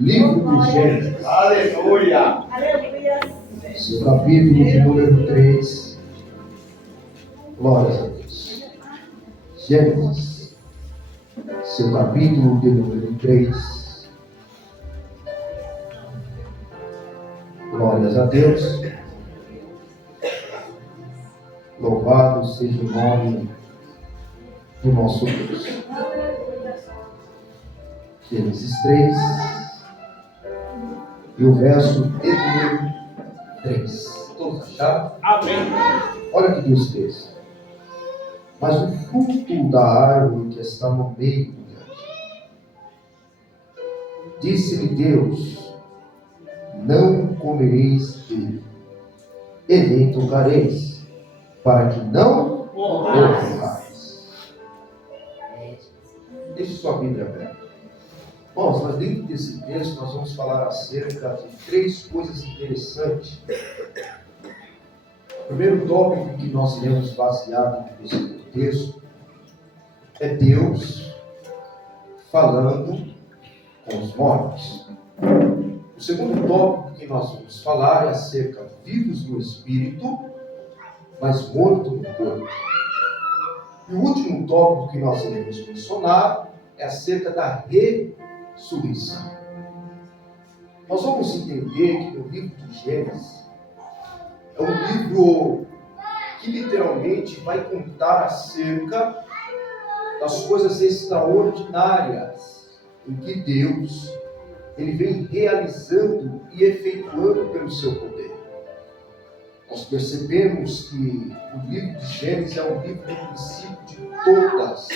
Livro de Gênesis. Aleluia. Seu capítulo de número 3. Glórias a Deus. Gênesis. Seu capítulo de número 3. Glórias a Deus. Louvado seja o nome do nosso Deus. Gênesis 3. E o verso de número 3. Todos acharam? Amém. Olha o que Deus fez. Mas o fruto da árvore que está no meio do jardim, disse-lhe Deus: não comereis dele, e nem tocareis, para que não morrais. Deixe sua Bíblia aberta. Bom, mas dentro desse texto nós vamos falar acerca de 3 coisas interessantes. O primeiro tópico que nós iremos basear dentro desse texto é Deus falando com os mortos. O segundo tópico que nós vamos falar é acerca de vivos no espírito, mas morto no corpo. E o último tópico que nós iremos mencionar é acerca da ressurreição. Nós vamos entender que no livro de Gênesis é um livro que literalmente vai contar acerca das coisas extraordinárias em que Deus ele vem realizando e efetuando pelo seu poder. Nós percebemos que o livro de Gênesis é um livro do princípio de todas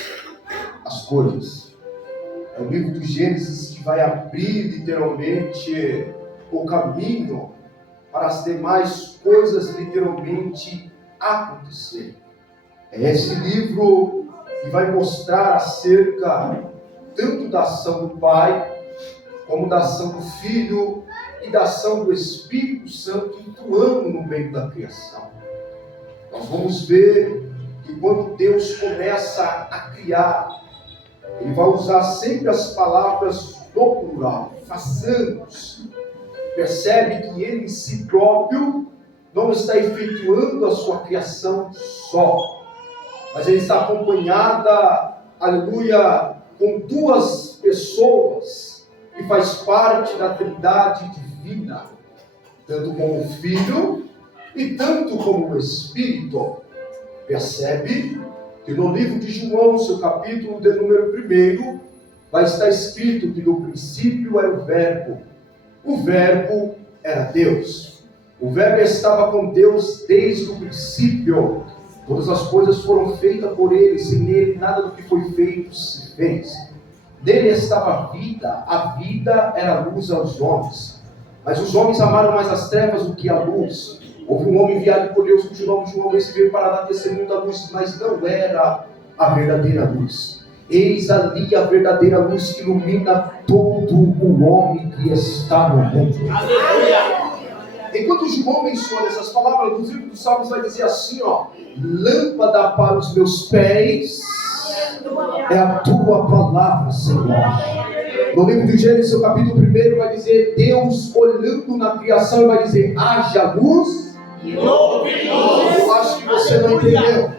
as coisas. É o livro de Gênesis que vai abrir literalmente o caminho para as demais coisas literalmente acontecerem. É esse livro que vai mostrar acerca tanto da ação do Pai, como da ação do Filho e da ação do Espírito Santo atuando no meio da criação. Nós vamos ver que quando Deus começa a criar, Ele vai usar sempre as palavras no plural, façamos. Percebe que Ele em si próprio não está efetuando a sua criação só, mas Ele está acompanhada, aleluia, com 2 pessoas que faz parte da Trindade divina, tanto como o Filho e tanto como o Espírito. Percebe que no livro de João, seu capítulo de número 1, vai estar escrito que no princípio era o Verbo era Deus, o Verbo estava com Deus desde o princípio, todas as coisas foram feitas por Ele, sem Ele nada do que foi feito se fez. Nele estava a vida era a luz aos homens, mas os homens amaram mais as trevas do que a luz. Houve um homem enviado por Deus, cujo nome João, esse veio para dar testemunho da luz, mas não era a verdadeira luz. Eis ali a verdadeira luz que ilumina todo o homem que está no mundo. Aleluia. Enquanto João menciona essas palavras, no livro dos Salmos vai dizer assim, lâmpada para os meus pés é a tua palavra, Senhor. No livro de Gênesis, seu capítulo 1, vai dizer Deus olhando na criação e vai dizer, haja luz. Eu acho que você não entendeu.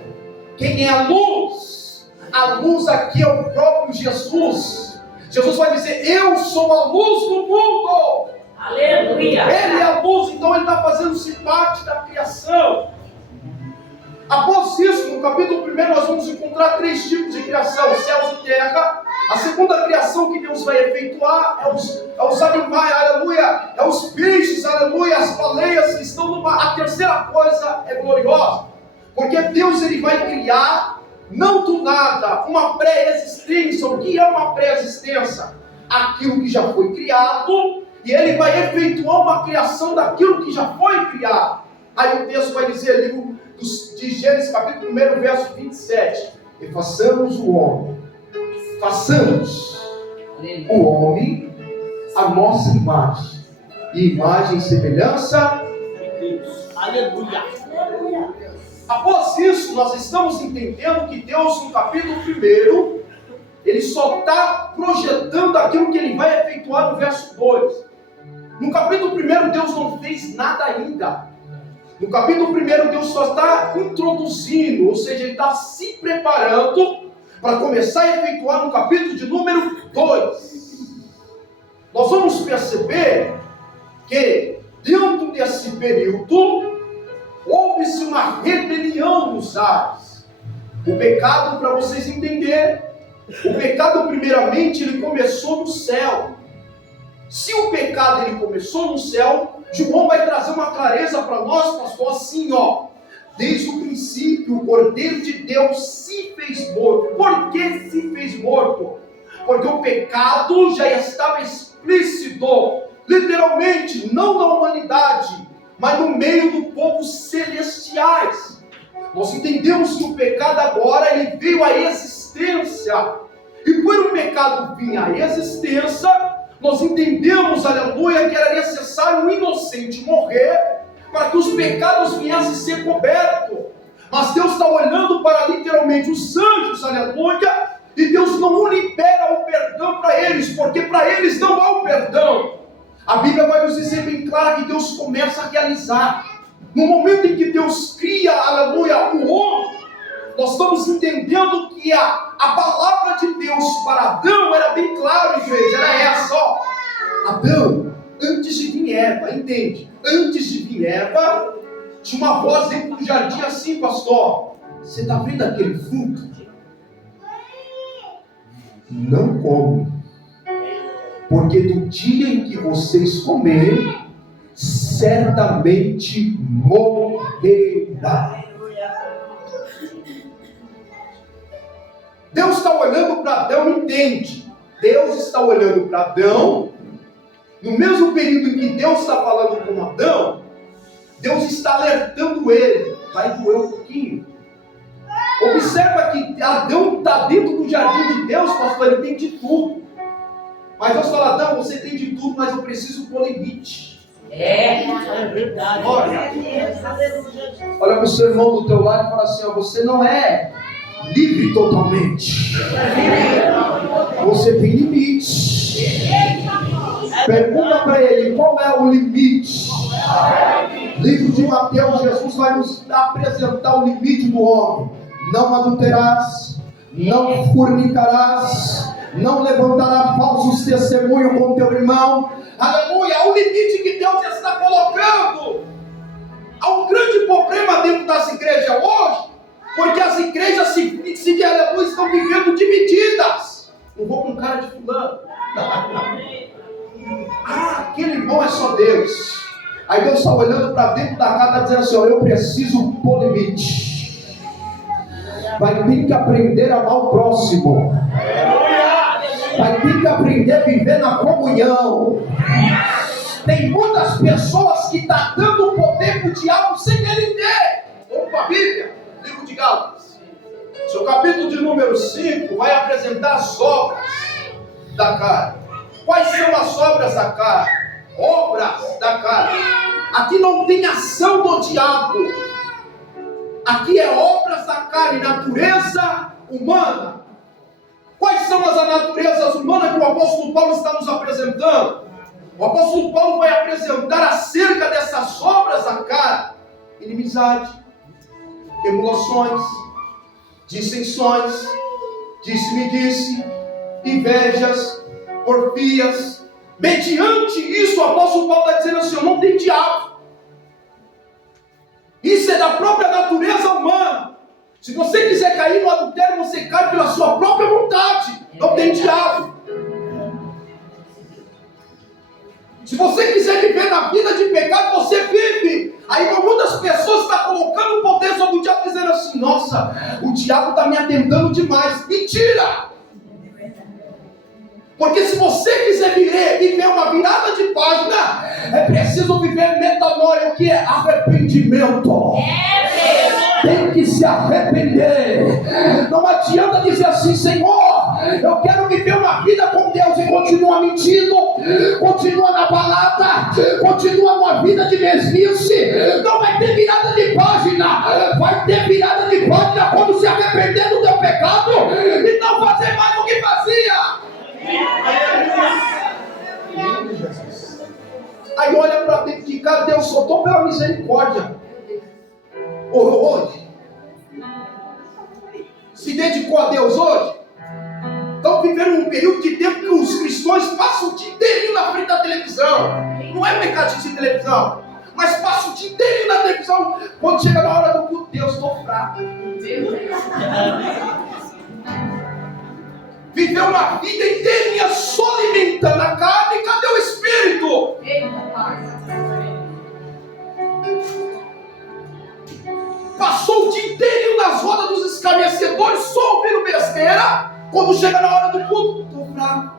Quem é a luz? A luz aqui é o próprio Jesus. Jesus vai dizer, eu sou a luz do mundo. Aleluia. Ele é a luz, então ele está fazendo-se parte da criação. Após isso, no capítulo 1, nós vamos encontrar 3 tipos de criação: céus e terra. A segunda criação que Deus vai efetuar é os animais, aleluia, é os peixes, aleluia, as baleias que estão no mar. A terceira coisa é gloriosa, porque Deus ele vai criar, não do nada, uma pré-existência. O que é uma pré-existência? Aquilo que já foi criado, e ele vai efetuar uma criação daquilo que já foi criado. Aí o texto vai dizer, livro de Gênesis, capítulo 1, verso 27. E façamos o homem a nossa imagem, e imagem e semelhança de Deus. Aleluia. Após isso, nós estamos entendendo que Deus, no capítulo 1, ele só está projetando aquilo que ele vai efetuar no verso 2. No capítulo 1, Deus não fez nada ainda. No capítulo 1, Deus só está introduzindo, ou seja, ele está se preparando para começar a efetuar no capítulo de número 2. Nós vamos perceber que, dentro desse período, houve-se uma rebelião nos ares. O pecado, para vocês entenderem, o pecado, primeiramente, ele começou no céu. Se o pecado ele começou no céu, João vai trazer uma clareza para nós, pastor, assim, desde o princípio, o Cordeiro de Deus se fez morto. Por que se fez morto? Porque o pecado já estava explícito, literalmente, não na humanidade, mas no meio do povo celestiais. Nós entendemos que o pecado agora ele veio à existência. E por o pecado vir à existência, nós entendemos, aleluia, que era necessário um inocente morrer para que os pecados viessem a ser cobertos. Mas Deus está olhando para literalmente os anjos, aleluia, e Deus não libera o perdão para eles, porque para eles não há o perdão. A Bíblia vai nos dizer bem claro que Deus começa a realizar. No momento em que Deus cria, aleluia, o homem, nós estamos entendendo que a palavra de Deus para Adão era bem clara, igreja, era essa, Adão, antes de vir Eva, entende? Antes de vir Eva, tinha uma voz dentro do jardim assim, pastor, você está vendo aquele fruto? Não come, porque do dia em que vocês comerem, certamente morrerá. Deus está olhando para Adão, entende? Deus está olhando para Adão, no mesmo período em que Deus está falando com Adão, Deus está alertando ele, vai doer um pouquinho. Observa que Adão está dentro do jardim de Deus, pastor, ele tem de tudo. Mas Deus fala, Adão, você tem de tudo, mas eu preciso pôr limite. É verdade. Olha para o seu irmão do teu lado e fala assim, você não é livre totalmente. Você tem limite. Pergunta para ele, qual é o limite? Livro de Mateus, Jesus vai nos apresentar o limite do homem. Não adulterarás, não fornicarás, não levantará falsos testemunhos com teu irmão. Aleluia, o limite que Deus está colocando. Há um grande problema dentro das igrejas hoje, porque as igrejas aleluia, estão vivendo divididas. Não vou com cara de fulano. Aquele irmão é só Deus. Aí Deus está olhando para dentro da casa, dizendo assim, eu preciso pôr limite. Vai ter que aprender a amar o próximo. Vai ter que aprender a viver na comunhão. Tem muitas pessoas que estão dando poder para o diabo sem ele ter. Vamos para a Bíblia, livro de Gálatas. Seu capítulo de número 5 vai apresentar as obras da carne. Quais são as obras da carne? Obras da carne. Aqui não tem ação do diabo. Aqui é obras da carne, natureza humana. Quais são as naturezas humanas que o apóstolo Paulo está nos apresentando? O apóstolo Paulo vai apresentar acerca dessas obras da carne: inimizade, emulações, dissensões, disse-me-disse, invejas, porfias. Mediante isso, o apóstolo Paulo está dizendo assim: não tem diabo. Isso é da própria natureza humana. Se você quiser cair no adultério, você cai pela sua própria vontade. Não tem diabo. Se você quiser viver na vida de pecado, você vive. Aí muitas pessoas estão colocando o poder sobre o diabo, dizendo assim: nossa, o diabo está me atentando demais. Mentira! Porque se você quiser viver uma virada de página, é preciso viver metanoia, o que é arrependimento. Tem que se arrepender. Não adianta dizer assim: Senhor, eu quero viver uma vida com Deus, e continua mentindo, continua na balada, continua numa vida de mesmice. Não vai ter virada de página. Vai ter virada de página quando se arrepender do teu pecado e não fazer mais o que fazer. olha para dentro de casa, Deus soltou pela misericórdia. Orou hoje? Se dedicou a Deus hoje? Estão vivendo um período de tempo que os cristãos passam o dia inteirinho na frente da televisão. Não é pecado assistir televisão, mas passam o dia inteirinho na televisão. Quando chega na hora do culto, Deus, estou fraco. Viveu uma vida inteirinha só alimentando a carne. Cadê o Espírito? Passou o dia inteirinho nas rodas dos escarnecedores, só ouvindo besteira. Quando chega na hora do culto, estou fraco.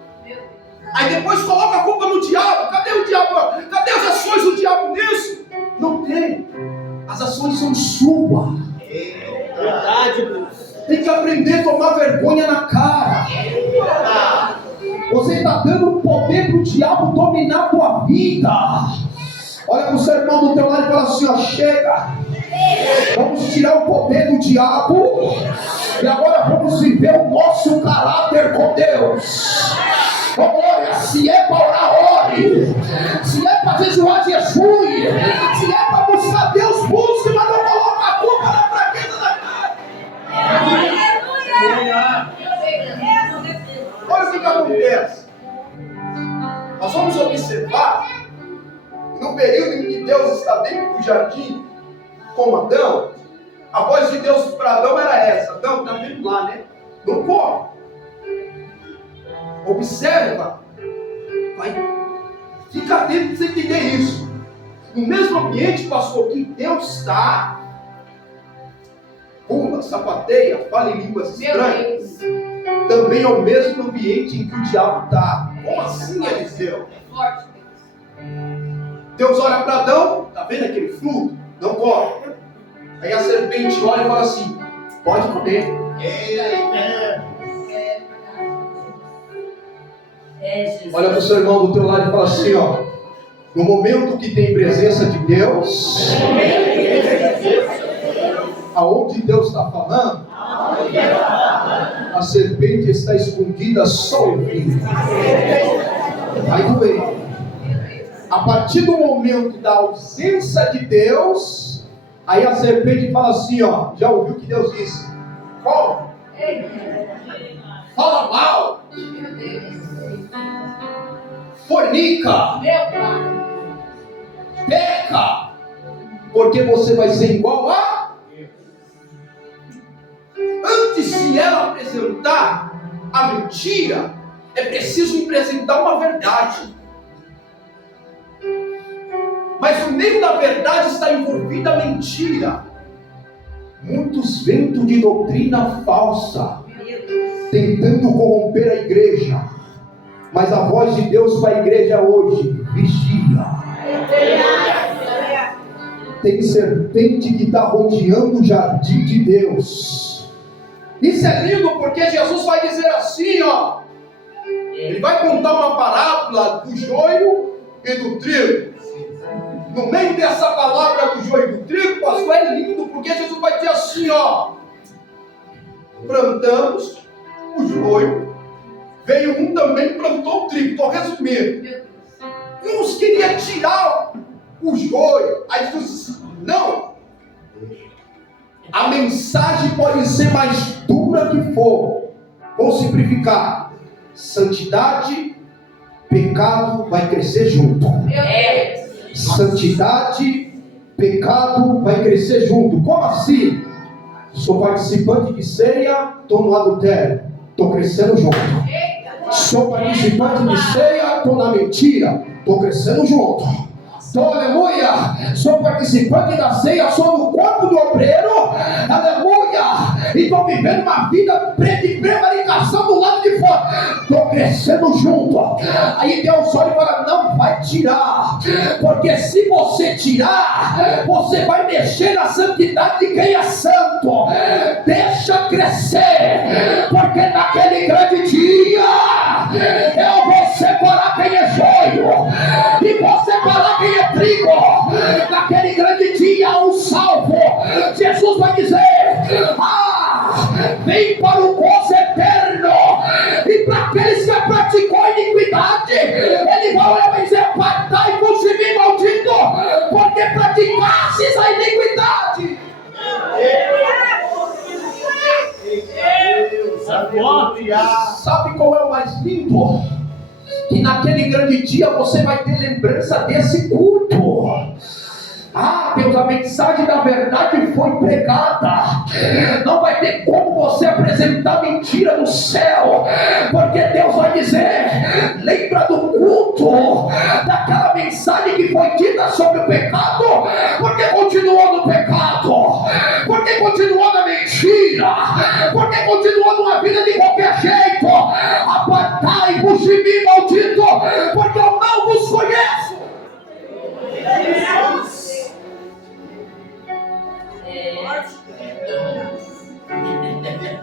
Aí depois coloca a culpa no diabo. Cadê o diabo? Cadê as ações do diabo nisso? Não tem. As ações são suas. Verdade, Deus. Tem que aprender a tomar vergonha na cara. Você está dando poder para o diabo dominar a tua vida. Olha para o seu irmão do teu lado e fala assim, ó, chega. Vamos tirar o poder do diabo. E agora vamos viver o nosso caráter com Deus. Olha, se é para orar, ore. Se é para jejuar, jejue. Se é para buscar Deus, busque, mas não coloque a culpa na fraqueza da carne. Olha o que acontece. Nós vamos observar que no período em que Deus está dentro do jardim com Adão, a voz de Deus para Adão era essa: Adão, está vendo lá, né? Não corre. Observa. Fica atento para você entender isso. No mesmo ambiente, pastor, que Deus está, pula, sapateia, fala em línguas estranhas, também é o mesmo ambiente em que o diabo está. Como assim, Eliseu? Deus olha para Adão, está vendo aquele fruto? Não corre. Aí a serpente olha e fala assim: pode comer. Olha para o seu irmão do teu lado e fala assim, ó: no momento que tem presença de Deus, aonde Deus está falando, a serpente está escondida só ouvindo. Vai doer. A partir do momento da ausência de Deus, aí a serpente fala assim, ó: já ouviu o que Deus disse? Como? Fala mal. Fornica. Peca. Porque você vai ser igual a... Antes de ela apresentar a mentira, é preciso apresentar uma verdade. Mas no meio da verdade está envolvida a mentira. Muitos ventos de doutrina falsa tentando corromper a igreja. Mas a voz de Deus para a igreja hoje: vigia. Tem serpente que está rodeando o jardim de Deus. Isso é lindo porque Jesus vai dizer assim, ó. Ele vai contar uma parábola do joio e do trigo. No meio dessa palavra do joio e do trigo, pastor, é lindo porque Jesus vai dizer assim, ó: plantamos o joio, veio um também e plantou o trigo. Estou resumindo. Uns queriam tirar o joio, aí Jesus disse: não. A mensagem pode ser mais dura que for. Vou simplificar: santidade, pecado vai crescer junto. Santidade, pecado vai crescer junto. Como assim? Sou participante de ceia, estou no adultério, estou crescendo junto. Sou participante de ceia, estou na mentira, estou crescendo junto. Aleluia! Sou participante da ceia, sou no corpo do obreiro, aleluia! E estou vivendo uma vida de prevaricação do lado de fora, estou crescendo junto. Aí Deus olha e fala: não vai tirar, porque se você tirar, você vai mexer na santidade de quem é santo. Deixa crescer, porque naquele grande dia eu vou separar quem é joio e vou separar quem é trigo. Naquele grande dia, o salvo, Jesus vai dizer: vem para o gozo eterno. E para aqueles que praticou iniquidade, ele vai dizer: apartai-vos de mim, Sabe qual é o mais lindo? Que naquele grande dia você vai ter lembrança desse culto. Ah, Deus, a mensagem da verdade foi pregada. Não vai ter como você apresentar mentira no céu, porque Deus vai dizer: lembra do culto, daquela mensagem que foi dita sobre o pecado, porque continuou no pecado, porque continuou na mentira, porque continuou numa vida de qualquer jeito. Apartai-vos de mim, maldito, porque eu não vos conheço.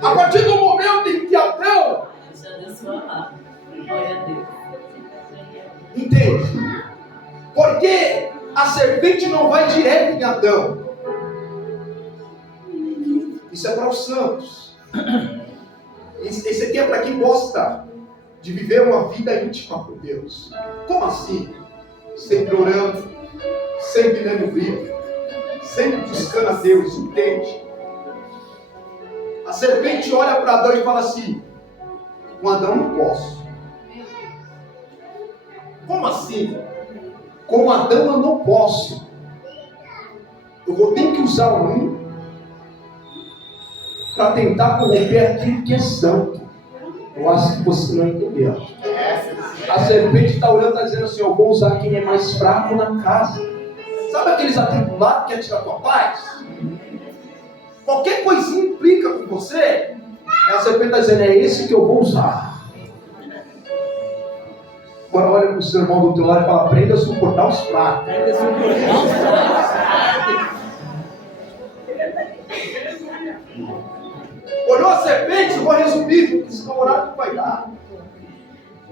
A partir do momento em que Adão entende, porque a serpente não vai direto em Adão. Isso é para os santos. Esse aqui é para quem gosta de viver uma vida íntima com Deus. Como assim? Sempre orando, sempre lendo Bíblia, sempre buscando a Deus, entende? A serpente olha para Adão e fala assim: com Adão não posso. Como assim? Com Adão eu não posso. Eu vou ter que usar um para tentar corromper aquilo que é santo. Eu acho que você não entendeu. A serpente está olhando e está dizendo assim: eu vou usar quem é mais fraco na casa. Sabe aqueles atribulados que querem tirar tua paz? Qualquer coisinha implica com você. A serpente está dizendo: é esse que eu vou usar. Agora olha para o seu irmão do teu lado e fala: aprenda a suportar os fracos. Olhou a serpente, vou resumir, porque senão o horário não vai dar.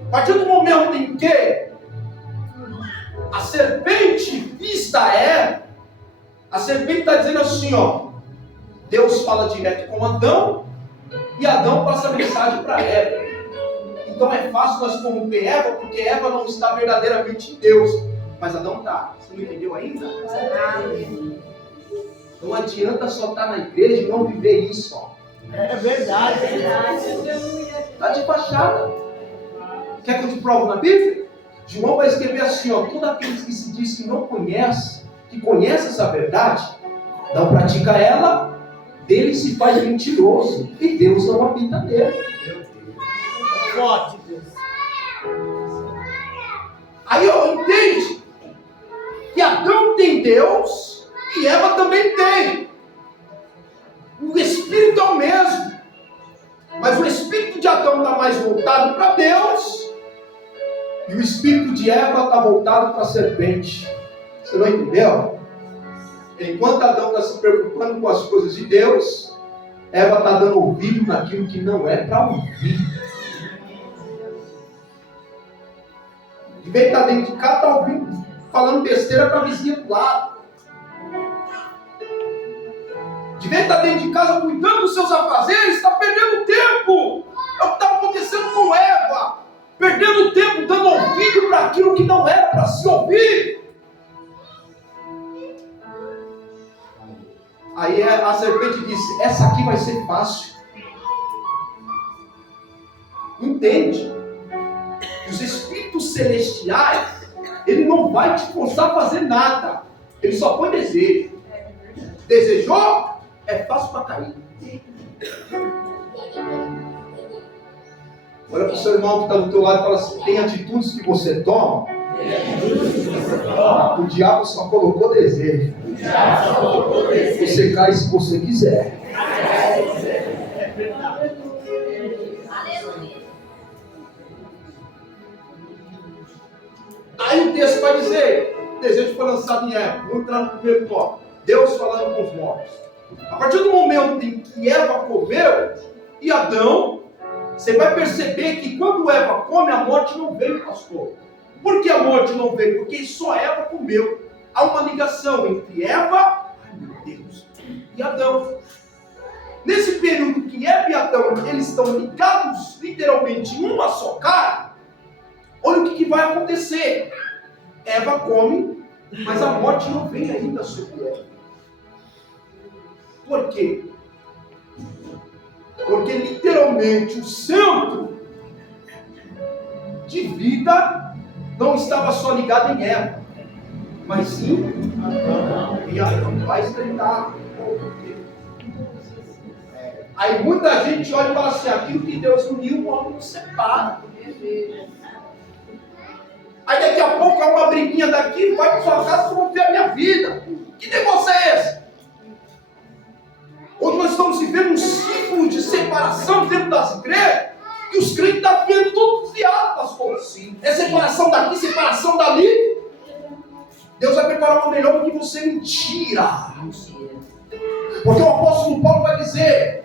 A partir do momento em que a serpente vista Eva, a serpente está dizendo assim, ó: Deus fala direto com Adão, e Adão passa a mensagem para Eva. Então é fácil nós corromper Eva, porque Eva não está verdadeiramente em Deus, mas Adão está. Você não entendeu ainda? Não adianta só estar na igreja e não viver isso, ó. É verdade. Está de fachada. Quer que eu te provo na Bíblia? João vai escrever assim, ó: todos aqueles que se diz que não conhece, que conhece essa verdade, não pratica ela, dele se faz mentiroso, e Deus não habita nele. Forte, Deus. Aí eu entendo que Adão tem Deus e Eva também tem. O espírito é o mesmo, mas o espírito de Adão está mais voltado para Deus e o espírito de Eva está voltado para a serpente. Você não entendeu? Enquanto Adão está se preocupando com as coisas de Deus, Eva está dando ouvido naquilo que não é para ouvir. De vez em estar dentro de casa, está ouvindo, falando besteira para a vizinha do lado. De vez em estar dentro de casa cuidando dos seus afazeres, está perdendo tempo. É o que estava acontecendo com Eva. Perdendo tempo, dando ouvido para aquilo que não era para se ouvir. Aí a serpente disse: essa aqui vai ser fácil. Entende? Os espíritos celestiais, ele não vai te forçar a fazer nada. Ele só põe desejo. Desejou? É fácil para cair. Olha para o seu irmão que está do teu lado e fala assim: tem atitudes que você toma. O diabo só colocou desejo. Você cai se você quiser. Aí o texto vai dizer: o desejo foi lançado em Eva. Vou entrar no primeiro tópico. Deus falando com os mortos. A partir do momento em que Eva comeu e Adão, você vai perceber que quando Eva come, a morte não veio, pastor. Por que a morte não veio? Porque só Eva comeu. Há uma ligação entre Eva, ai meu Deus, e Adão. Nesse período que Eva e Adão, eles estão ligados literalmente em uma só carne, olha o que vai acontecer. Eva come, mas a morte não vem ainda sobre Eva. Por quê? Porque literalmente o centro de vida não estava só ligado em Eva, mas sim em Adão. Vai explicar. Aí muita gente olha e fala assim: aquilo que Deus uniu, o homem não separa. Aí daqui a pouco há uma briguinha daqui, vai para sua casa e vão ver a minha vida. Que negócio é esse? Hoje nós estamos vivendo um ciclo de separação dentro das igrejas, que os crentes estão vendo tudo desviado, pastor. Sim. É separação daqui, separação dali. Deus vai preparar uma melhor do que você. Mentira. Porque o apóstolo Paulo vai dizer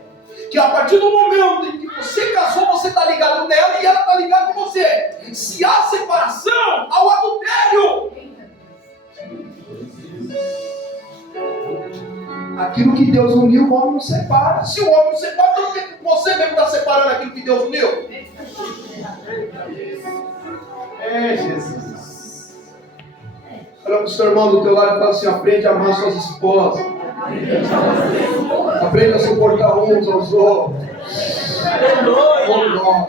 que a partir do momento em que você casou, você está ligado nela e ela está ligada com você. Se há separação, há o adultério. Aquilo que Deus uniu, o homem não separa. Se o homem não separa, então por que você mesmo está separando aquilo que Deus uniu? É Jesus. Olha para o seu irmão do teu lado e fala assim: aprende a amar suas esposas. Aprende a suportar uns aos outros. Aleluia.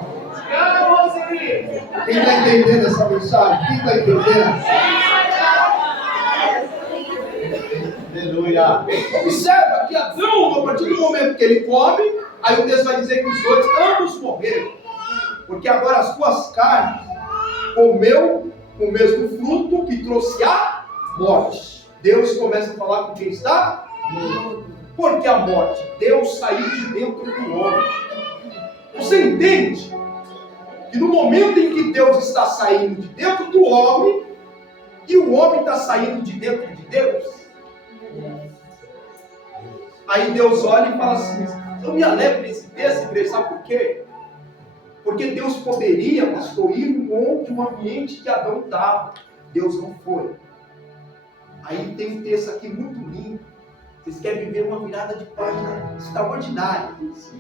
Quem está entendendo essa mensagem? Quem está entendendo? Aleluia. Observa que Adão, a partir do momento que ele come, aí o texto vai dizer que os dois ambos morreram. Porque agora as duas carnes comeu o mesmo fruto que trouxe a morte. Deus começa a falar com quem está? Por que a morte? Deus saiu de dentro do homem. Você entende que no momento em que Deus está saindo de dentro do homem, e o homem está saindo de dentro de Deus, aí Deus olha e fala assim: eu me alegro nesse texto, igreja, sabe por quê? Porque Deus poderia, pastor, ir onde um ambiente que Adão estava. Deus não foi. Aí tem um texto aqui muito lindo. Vocês querem viver uma virada de página extraordinária,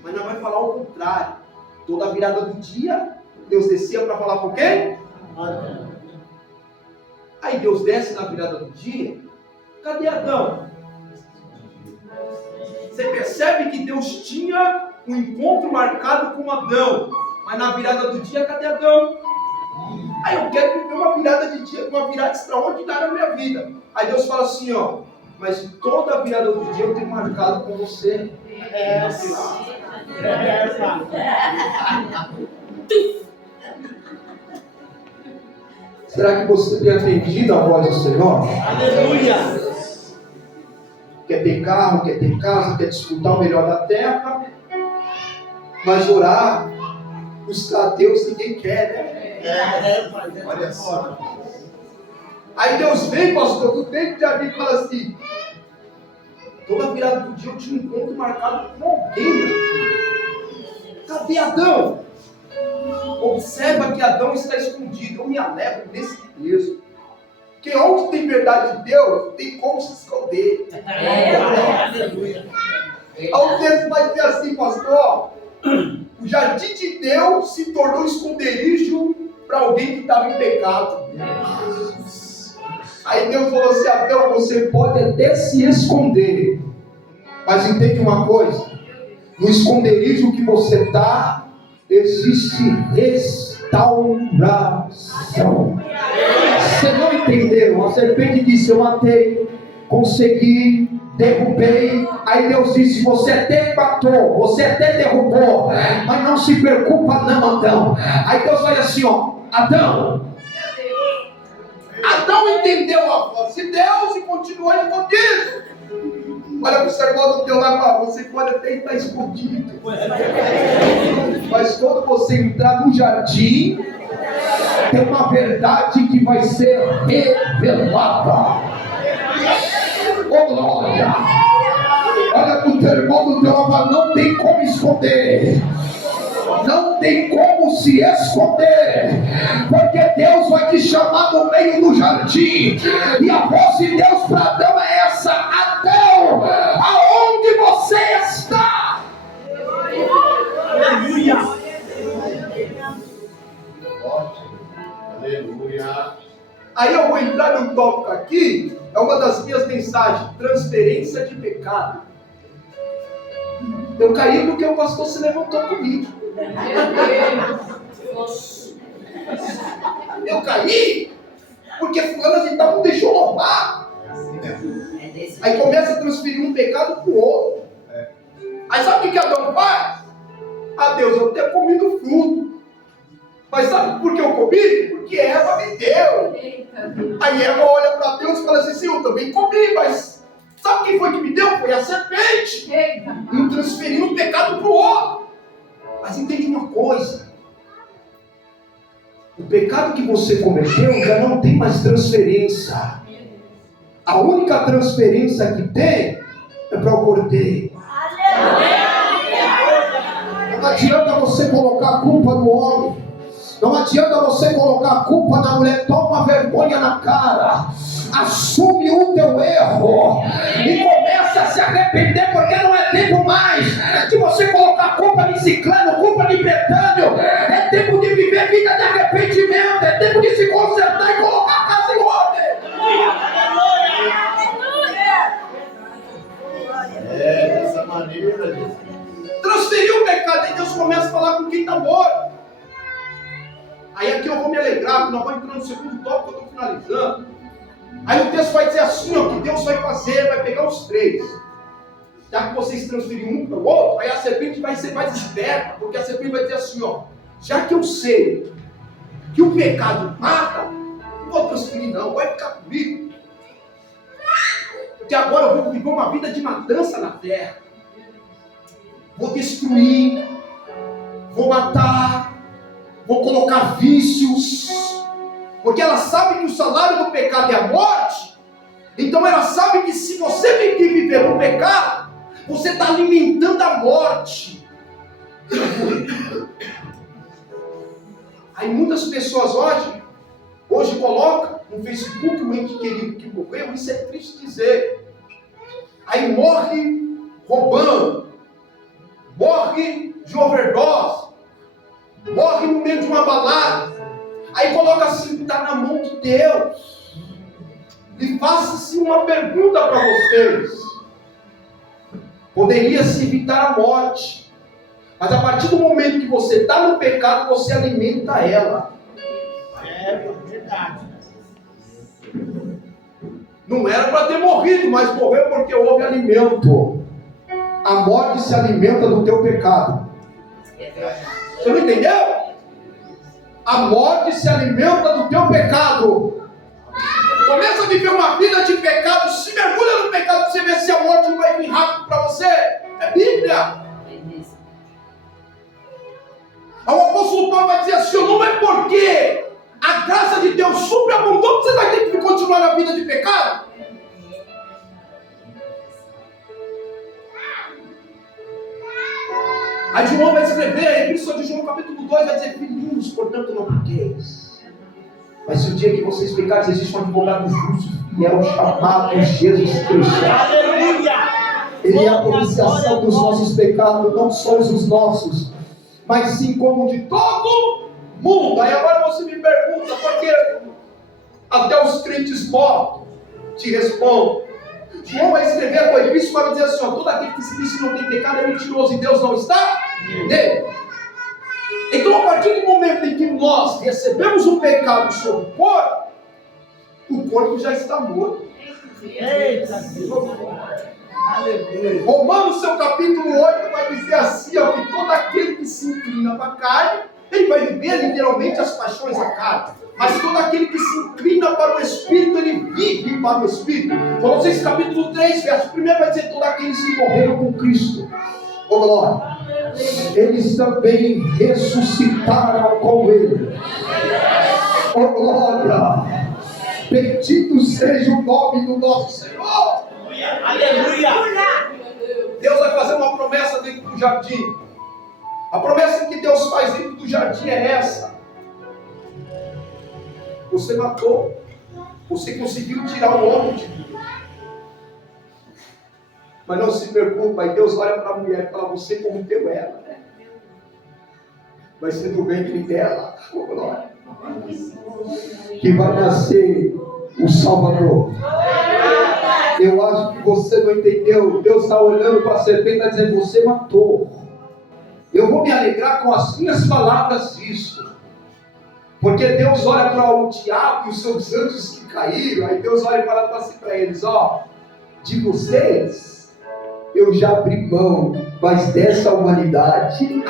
mas não vai falar o contrário. Toda virada do dia, Deus descia para falar com quem? Aí Deus desce na virada do dia. Cadê Adão? Você percebe que Deus tinha um encontro marcado com Adão, mas na virada do dia, cadê Adão? Aí eu quero viver uma virada de dia, uma virada extraordinária na minha vida. Aí Deus fala assim, ó: mas toda a virada do dia eu tenho marcado com você. Será que você tem atendido a voz do Senhor? Aleluia! Quer ter carro, quer ter casa, quer desfrutar o melhor da terra, mas orar, buscar a Deus ninguém quer, né? Olha só. Aí Deus vem, pastor, do tempo de Davi e fala assim: toda virada do dia eu tinha um encontro marcado com alguém. Cadê Adão? Observa que Adão está escondido. Eu me alegro nesse texto. Porque onde tem verdade de Deus, tem como se esconder. Aleluia! Aí o texto vai dizer assim, pastor: o jardim de Deus se tornou esconderijo para alguém que estava em pecado. Aí Deus falou assim: Adão, você pode até se esconder, mas entende uma coisa: no esconderijo que você está, existe restauração. Você não entendeu? A serpente disse: eu matei, consegui, derrubei. Aí Deus disse: você até matou, você até derrubou, mas não se preocupa não, Adão. Aí Deus vai assim, ó: Adão entendeu a voz de Deus e continuou escondido. Olha para o seu irmão do teu lado: você pode até estar escondido, mas quando você entrar no jardim, tem uma verdade que vai ser revelada. Oh glória! Olha para o teu irmão do teu lado: não tem como esconder. Não tem como se esconder, porque Deus vai te chamar no meio do jardim, e a voz de Deus para Adão é essa: Adão, aonde você está? Aleluia! Aleluia! Aí eu vou entrar num tópico aqui, é uma das minhas mensagens: transferência de pecado. Eu caí porque o pastor se levantou comigo. Eu caí porque fulano de tal não deixou roubar. Aí começa a transferir um pecado para o outro. Aí sabe o que Adão faz? Ah, Deus, eu tenho comido fruto. Mas sabe por que eu comi? Porque Eva me deu. Aí Eva olha para Deus e fala assim: Senhor, eu também comi, mas sabe quem foi que me deu? Foi a serpente. Um transferindo um pecado para o outro. Mas entende uma coisa: o pecado que você cometeu já não tem mais transferência. A única transferência que tem é para o cordeiro. Não adianta você colocar a culpa no homem. Não adianta você colocar a culpa na mulher. Toma vergonha na cara. Assume o teu erro. E começa a se arrepender, porque não é tempo mais de você colocar a culpa de ciclano, culpa de Betânia. É tempo de viver vida de arrependimento. É tempo de se consertar e colocar a casa em ordem. Dessa maneira. Transferiu o pecado e Deus começa a falar com quem está morto. Aí aqui eu vou me alegrar, porque nós vamos entrar no segundo tópico que eu estou finalizando. Aí o texto vai dizer assim, ó, que Deus vai fazer, vai pegar os três. Já que vocês transferiram um para o outro, aí a serpente vai ser mais esperta, porque a serpente vai dizer assim, ó, já que eu sei que o pecado mata, não vou transferir não, vai ficar comigo. Porque agora eu vou viver uma vida de matança na terra. Vou destruir, vou matar, vou colocar vícios, porque ela sabe que o salário do pecado é a morte. Então ela sabe que se você viver no pecado, você está alimentando a morte. Aí muitas pessoas hoje colocam no Facebook um ente querido que morreu, isso é triste dizer. Aí morre roubando, morre de overdose, morre no meio de uma balada. Aí coloca assim, está na mão de Deus. E faça-se uma pergunta para vocês. Poderia-se evitar a morte, mas a partir do momento que você está no pecado, você alimenta ela. É verdade. Não era para ter morrido, mas morreu porque houve alimento. A morte se alimenta do teu pecado. Você não entendeu? A morte se alimenta do teu pecado. Começa a viver uma vida de pecado, se mergulha no pecado para você ver se a morte não vai vir rápido para você. É Bíblia. O apóstolo Paulo vai dizer assim, não é porque a graça de Deus superabundou que você vai ter que continuar na vida de pecado. Aí João vai escrever, a Epístola de João capítulo 2 vai dizer, filhinhos, portanto não pequeis. Mas se o dia que vocês pecarem, existe um advogado justo, fiel, chamado Jesus Cristo. Aleluia! Ele é a propiciação dos nossos pecados, não só os nossos, mas sim como de todo mundo. Aí agora você me pergunta, por que até os crentes mortos te respondem? João vai escrever a epístola, vai dizer assim, ó, todo aquele que se diz que não tem pecado é mentiroso e Deus não está nele. Então a partir do momento em que nós recebemos o pecado sobre o corpo já está morto. Eita, aleluia. Romanos seu capítulo 8 vai dizer assim, ó, que todo aquele que se inclina para a carne, ele vai viver literalmente as paixões da carne. Mas todo aquele que se inclina para o Espírito, ele vive para o Espírito. Colossenses capítulo 3, verso 1 vai dizer, todos aqueles que morreram com Cristo, oh glória, eles também ressuscitaram com Ele. Oh glória, bendito seja o nome do nosso Senhor. Aleluia. Deus vai fazer uma promessa dentro do jardim. A promessa que Deus faz dentro do jardim é essa. Você matou, você conseguiu tirar o homem de mim. Mas não se preocupa, aí Deus olha para a mulher e fala, você corrompeu ela, né? Vai ser do ventre dela, oh glória, que vai nascer o Salvador. Eu acho que você não entendeu. Deus está olhando para a serpente e está dizendo: você matou. Eu vou me alegrar com as minhas palavras disso. Porque Deus olha para o diabo e os seus anjos que caíram. Aí Deus olha e fala assim para eles: ó, de vocês eu já abri mão, mas dessa humanidade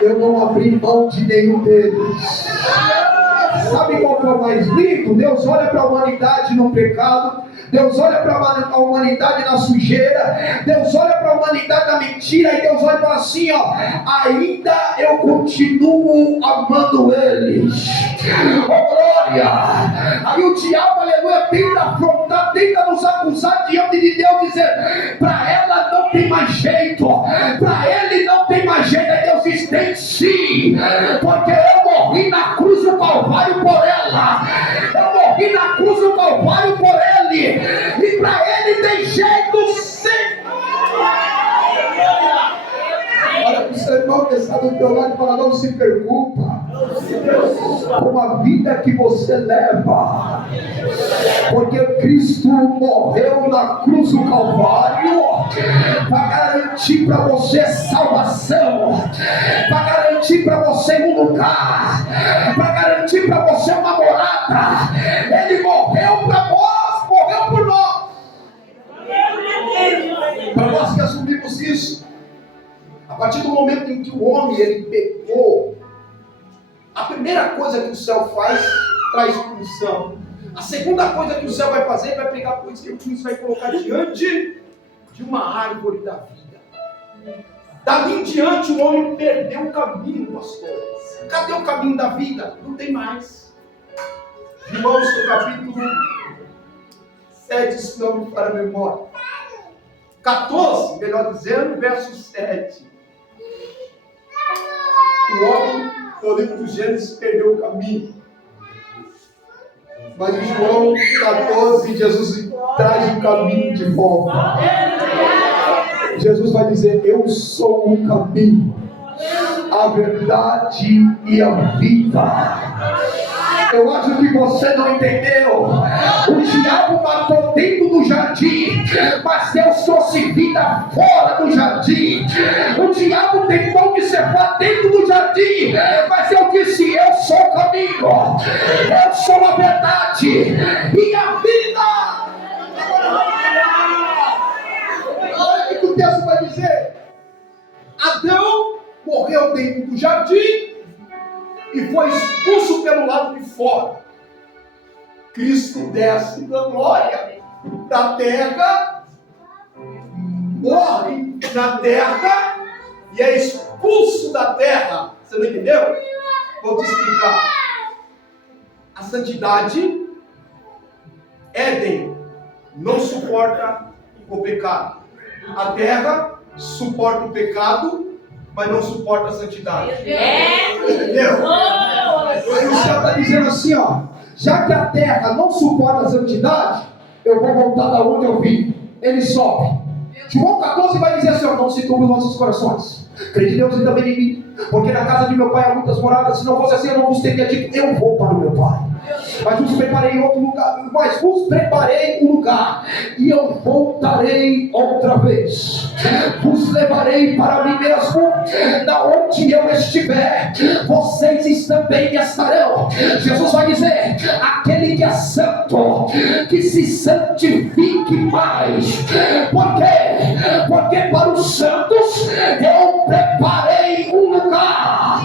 eu não abri mão de nenhum deles. Sabe qual que é o mais lindo? Deus olha para a humanidade no pecado, Deus olha para a humanidade na sujeira, Deus olha para a humanidade na mentira, e Deus olha e fala assim: ó, ainda eu continuo amando eles. Oh glória! Aí o diabo, aleluia, tenta afrontar, tenta nos acusar diante de Deus, dizer: para ela não tem mais jeito, para ele não tem mais jeito. Aí Deus diz: tem sim, porque eu morri na cruz do Calvário por ela, eu morri na cruz do Calvário por ele, e para ele tem jeito sim. Olha para o seu irmão que está do teu lado e fala: não se preocupa com a vida que você leva, porque Cristo morreu na cruz do Calvário para garantir para você salvação, para garantir para você um lugar, para garantir para você uma morada. Ele morreu para nós, morreu por nós. Para nós que assumimos isso, a partir do momento em que o homem ele pecou, a primeira coisa que o céu faz, traz punição. A segunda coisa que o céu vai fazer, vai pegar coisas que o Cristo vai colocar diante de uma árvore da vida. Dali em diante o homem perdeu o caminho, pastor. Cadê o caminho da vida? Não tem mais. Irmãos, no capítulo 7, se não me falha a memória. 14, melhor dizendo, verso 7. O homem, no livro do Gênesis, perdeu o caminho. Mas em João 14, Jesus traz o caminho de volta. Jesus vai dizer: eu sou o caminho, a verdade e a vida. Eu acho que você não entendeu. O diabo matou dentro do jardim, mas Deus trouxe vida fora do jardim. O diabo tentou me separar dentro do jardim, mas eu disse: eu sou o caminho, eu sou a verdade e a vida. Olha o que o texto vai dizer. Adão morreu dentro do jardim e foi expulso pelo lado de fora. Cristo desce da glória da terra, morre na terra e é expulso da terra. Você não entendeu? Vou te explicar. A santidade, Éden, não suporta o pecado. A terra suporta o pecado, mas não suporta a santidade. Entendeu? Aí o céu está dizendo assim, ó: já que a terra não suporta a santidade, eu vou voltar da onde eu vim. Ele sobe. João 14 vai dizer assim: ó, não se turbe os nossos corações, crede em Deus e também em mim, porque na casa de meu pai há muitas moradas. Se não fosse assim, eu não vos teria dito: eu vou para o meu pai, mas vos preparei outro lugar, mas vos preparei um lugar, e eu voltarei outra vez, vos levarei para mim mesmo, da onde eu estiver, vocês também estarão. Jesus vai dizer: aquele que é santo, que se santifique mais. Por quê? Porque para os santos eu preparei um lugar,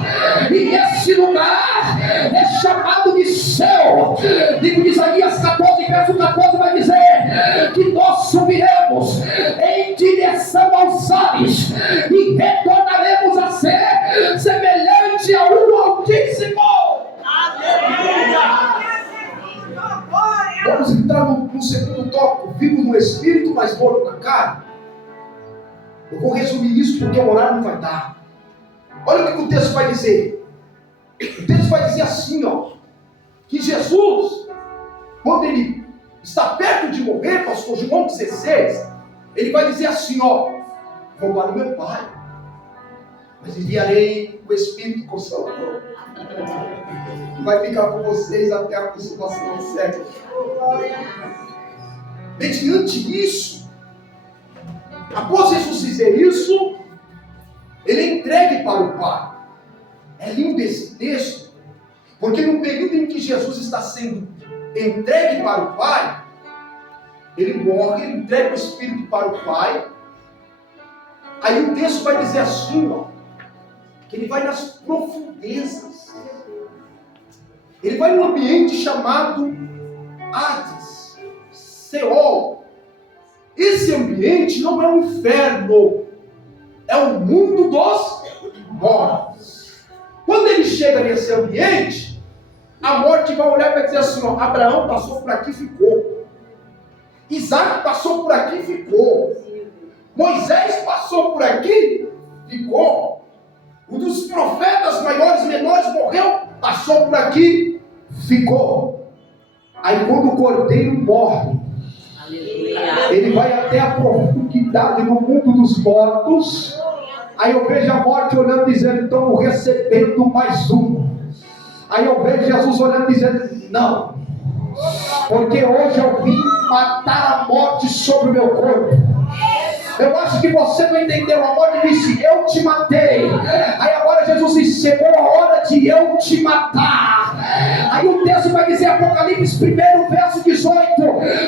e esse lugar é chamado de céu. Livro de Isaías 14, verso 14 vai dizer que nós subiremos em direção aos ares e retornaremos a ser semelhante ao Altíssimo. Vamos entrar no segundo tópico: vivo no Espírito, mas morto na carne. Eu vou resumir isso porque o horário não vai dar. Olha o que o texto vai dizer. O texto vai dizer assim, ó, que Jesus, quando ele está perto de morrer, pastor, João 16, ele vai dizer assim, ó: vou para o meu Pai, mas enviarei o Espírito Consolador. Vai ficar com vocês até a consumação do século. Mediante isso, após Jesus dizer isso, ele é entregue para o Pai. É lindo esse texto, porque no período em que Jesus está sendo entregue para o Pai, ele morre, ele entrega o Espírito para o Pai. Aí o texto vai dizer assim, ó, que ele vai nas profundezas. Ele vai num ambiente chamado Hades, Seol. Esse ambiente não é um inferno, é o mundo dos mortos. Quando ele chega nesse ambiente, a morte vai olhar para dizer assim, ó, Abraão passou por aqui e ficou. Isaac passou por aqui e ficou. Moisés passou por aqui e ficou. Um dos profetas maiores e menores morreu, passou por aqui, ficou. Aí quando o cordeiro morre, ele vai até a profundidade no mundo dos mortos. Aí eu vejo a morte olhando, dizendo, estão recebendo mais um. Aí eu vejo Jesus olhando, dizendo, não, porque hoje eu vim matar a morte sobre o meu corpo. Eu acho que você não entendeu. A morte disse, eu te matei. Aí agora Jesus disse, chegou a hora de eu te matar. Aí o texto vai dizer, Apocalipse 1, verso 18,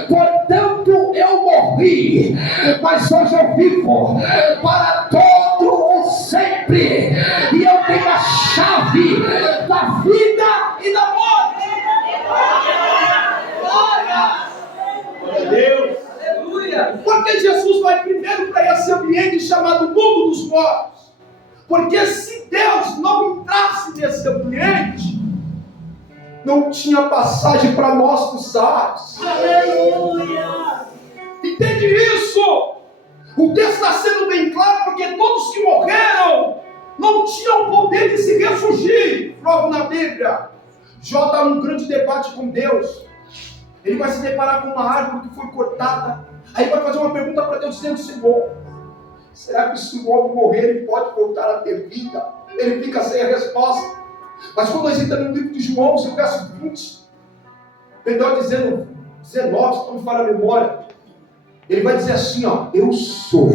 portanto eu morri, mas hoje eu vivo para todo o sempre, e eu tenho a chave da vida e da morte. Glória a Deus. Porque Jesus vai primeiro para esse ambiente chamado mundo dos mortos. Porque se Deus não entrasse nesse ambiente, não tinha passagem para nós dos ares. Aleluia! Entende isso? O texto está sendo bem claro, porque todos que morreram não tinham poder de se ressurgir. Prova na Bíblia. Jó está num grande debate com Deus. Ele vai se deparar com uma árvore que foi cortada. Aí vai fazer uma pergunta para Deus, dizendo, Senhor, será que se o homem morrer, ele pode voltar a ter vida? Ele fica sem a resposta. Mas quando nós entramos no livro de João, no verso 20, melhor dizendo, 19, se não me falha a memória, ele vai dizer assim, ó, eu sou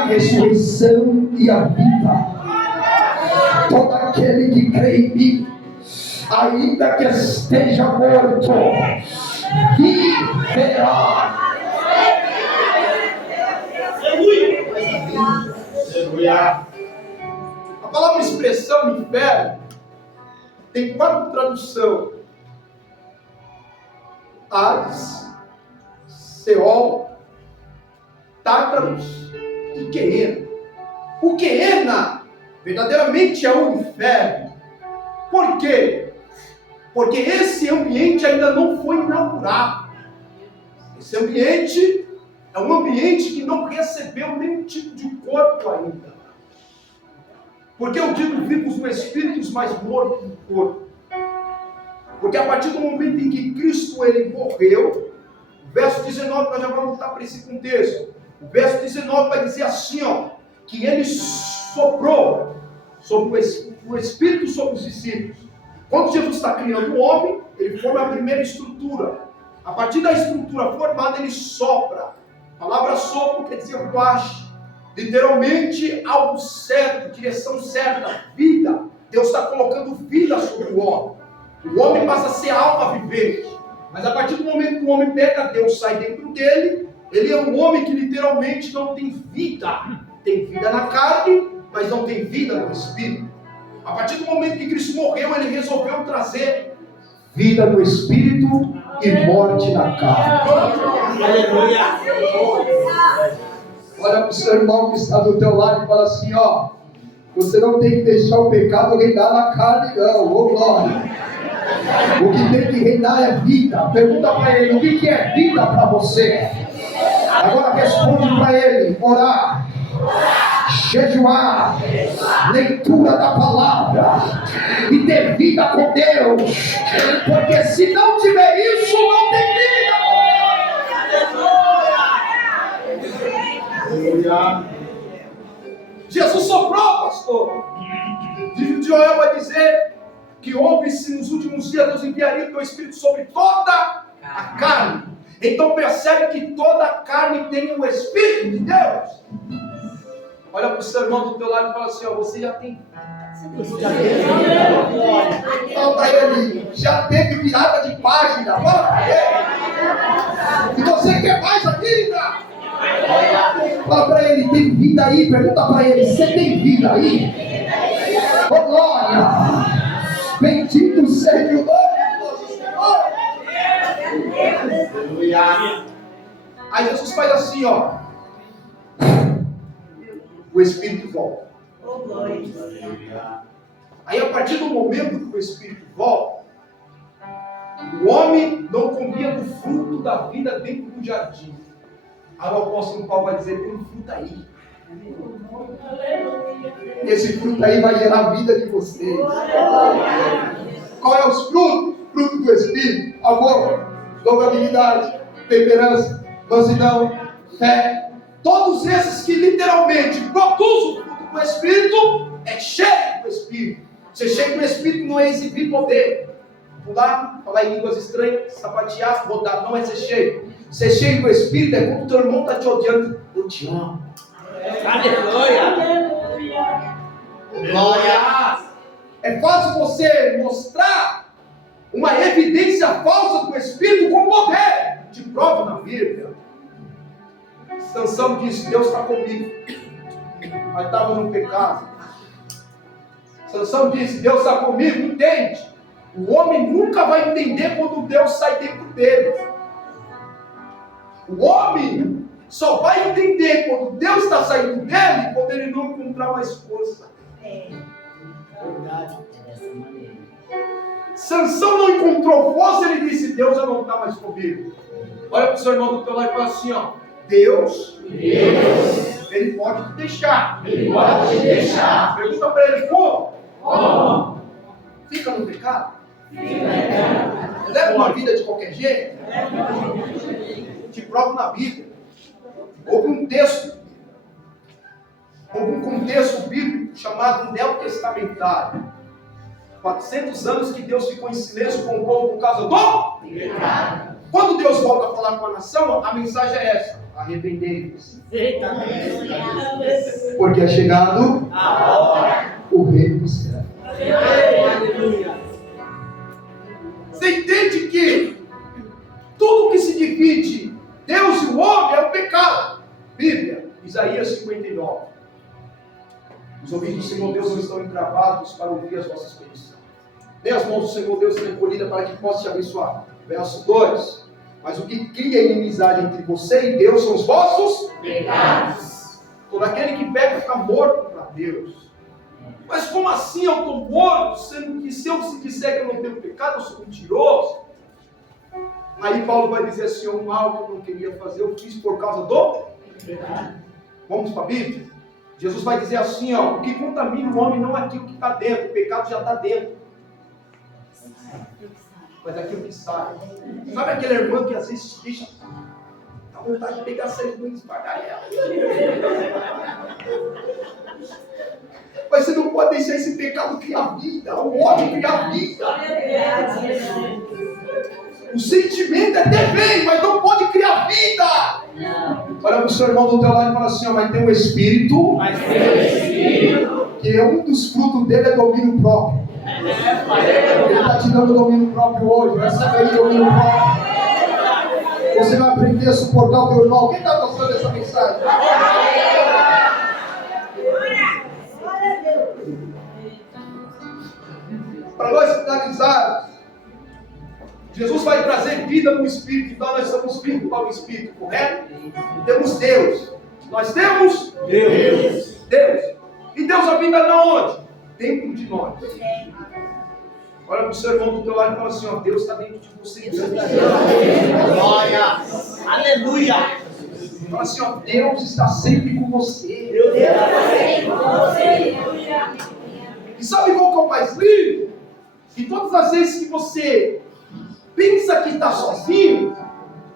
a ressurreição e a vida. Todo aquele que crê em mim, ainda que esteja morto, viverá. Aleluia. A palavra expressão inferno tem 4 traduções: Hades, Seol, Tártaros e Queena. O Queena verdadeiramente é o inferno. Por quê? Porque esse ambiente ainda não foi inaugurado. Esse ambiente é um ambiente que não recebeu nenhum tipo de corpo ainda. Porque eu digo vivos no espírito, mas mortos no corpo. Porque a partir do momento em que Cristo ele morreu, o verso 19, nós já vamos voltar para esse contexto. O verso 19 vai dizer assim, ó, que ele soprou sobre o Espírito sobre os discípulos. Quando Jesus está criando o homem, ele forma a primeira estrutura. A partir da estrutura formada, ele sopra. A palavra sopro quer dizer ruach. Literalmente, algo certo, direção certa, vida. Deus está colocando vida sobre o homem. O homem passa a ser alma vivente. Mas a partir do momento que o homem pega, Deus sai dentro dele. Ele é um homem que literalmente não tem vida. Tem vida na carne, mas não tem vida no espírito. A partir do momento que Cristo morreu, ele resolveu trazer vida no espírito e morte na carne. Aleluia! Olha para o seu irmão que está do teu lado e fala assim, ó, você não tem que deixar o pecado reinar na carne, não. Ô glória! O que tem que reinar é vida. Pergunta para ele, o que é vida para você? Agora responde para ele, orar, jejuar, leitura da palavra e ter vida com Deus, porque se não tiver isso, não tem vida. Jesus soprou, pastor. de Joel vai dizer que houve-se nos últimos dias, Deus enviaria o teu Espírito sobre toda a carne. Então percebe que toda a carne tem o Espírito de Deus. Olha para o seu irmão do teu lado e fala assim, ó, você já tem. Fala para ele, já teve virada de página. Fala para ele. E você quer mais ainda? Fala para ele, tem vida aí? Pergunta para ele, você tem vida aí? Oh, glória! Bendito seja o nome do Senhor! Aleluia! Aí Jesus faz assim, ó. O Espírito volta. Aí a partir do momento que o Espírito volta, o homem não comia do fruto da vida dentro do jardim. Aí o apóstolo Paulo vai dizer, tem um fruto aí. Esse fruto aí vai gerar a vida de vocês. Qual é os frutos? Fruto do Espírito: amor, longanimidade, temperança, mansidão, fé. Todos esses que literalmente produzem o fruto do Espírito é cheio do Espírito. Ser cheio do Espírito não é exibir poder, pular, falar em línguas estranhas, sapatear, rodar, não é ser cheio. Ser cheio do Espírito é quando o teu irmão está te odiando, eu te amo. Aleluia! Glória! É fácil você mostrar uma evidência falsa do Espírito com poder. De prova na Bíblia. Sansão disse, Deus está comigo. Mas estava no pecado. Sansão disse, Deus está comigo, entende? O homem nunca vai entender quando Deus sai dentro dele. O homem só vai entender quando Deus está saindo dele, quando ele não encontrar mais força. Verdade, é dessa maneira. Sansão não encontrou força, ele disse, Deus já não está mais comigo. Olha para o seu irmão do teu lado e fala assim, ó. Deus, ele pode te deixar. Pergunta para ele, como? Fica no pecado? Leva uma vida de qualquer jeito? Te provo na Bíblia. Houve um contexto bíblico chamado neotestamentário. 400 anos que Deus ficou em silêncio com o povo por causa do pecado. Quando Deus volta a falar com a nação, a mensagem é essa: arrependei-vos, porque é chegado o reino do céu. Você entende que tudo que se divide Deus e o homem é o pecado. Bíblia, Isaías 59. Os ouvidos do Senhor Deus não estão entravados para ouvir as vossas petições. Nem as mãos do Senhor Deus estão encolhidas para que possa te abençoar. Verso 2. Mas o que cria inimizade entre você e Deus são os vossos pecados. Todo aquele que peca fica morto para Deus. Mas como assim eu estou morto, sendo que se eu se disser que eu não tenho pecado, eu sou mentiroso? Aí Paulo vai dizer assim, o mal que eu não queria fazer, eu fiz por causa do pecado. Vamos para a Bíblia? Jesus vai dizer assim, ó, o que contamina o homem não é aquilo que está dentro, o pecado já está dentro. Mas aquilo que sai. Sabe aquele irmão que às vezes te deixa, dá vontade de pegar essa irmã e esmagar ela. Mas você não pode deixar esse pecado criar vida, o ódio criar vida. O sentimento até vem, mas não pode criar vida. Olha para o seu irmão do teu lado e fala assim, ó, mas tem um espírito, que um dos frutos dele é domínio próprio. Ele está te dando domínio próprio hoje. Vai saber aí domínio próprio. Você vai aprender a suportar o teu irmão. Quem está gostando dessa mensagem? Para nós finalizarmos, Jesus vai trazer vida no Espírito. Então nós estamos vivos para o Espírito, correto? Temos Deus. Nós temos Deus. E Deus habita na onde? Dentro de nós. Olha para o seu irmão do teu lado e fala assim, ó, Deus está dentro de você. Glória! Aleluia! Fala assim, ó, Deus está sempre com você. E sabe qual que é o mais lindo? Que todas as vezes que você pensa que está sozinho,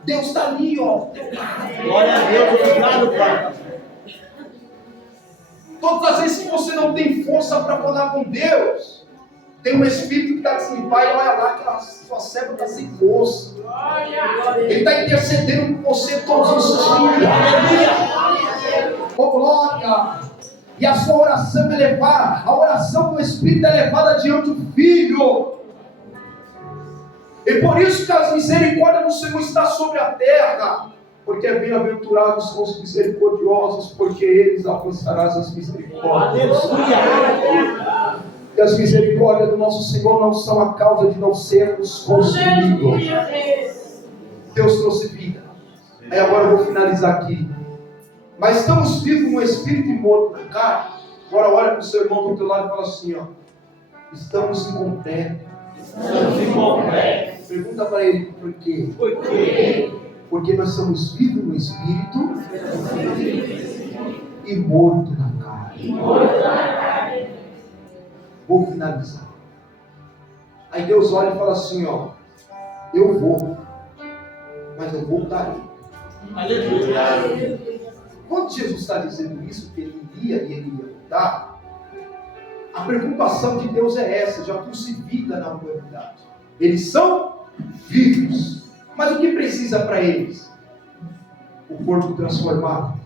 Deus está ali, ó. Glória a Deus, obrigado, Pai. Todas as vezes que você não tem força para falar com Deus, tem um espírito que está dizendo, pai, olha lá que a sua serva está sem força. Ele está intercedendo por você todos os dias. Oh, glória! E a sua oração é levada, a oração do Espírito é levada diante do Filho. E por isso que as misericórdias do Senhor estão sobre a terra. Porque bem-aventurados são os misericordiosos, porque eles alcançarão as misericórdias. E as misericórdias do nosso Senhor não são a causa de não sermos consumidos. Deus trouxe vida. Aí agora eu vou finalizar aqui. Mas estamos vivos no espírito e morto na carne. Agora olha para o seu irmão do outro lado e fala assim, ó. Estamos incompletos. Pergunta para ele por quê? Por quê? Porque nós somos vivos no espírito e morto na carne. Vou finalizar. Aí Deus olha e fala assim, ó. Eu vou, mas eu voltarei. Aleluia. Quando Jesus está dizendo isso, que ele iria e ele ia voltar, a preocupação de Deus é essa, já trouxe vida na humanidade. Eles são vivos. Mas o que precisa para eles? O corpo transformado.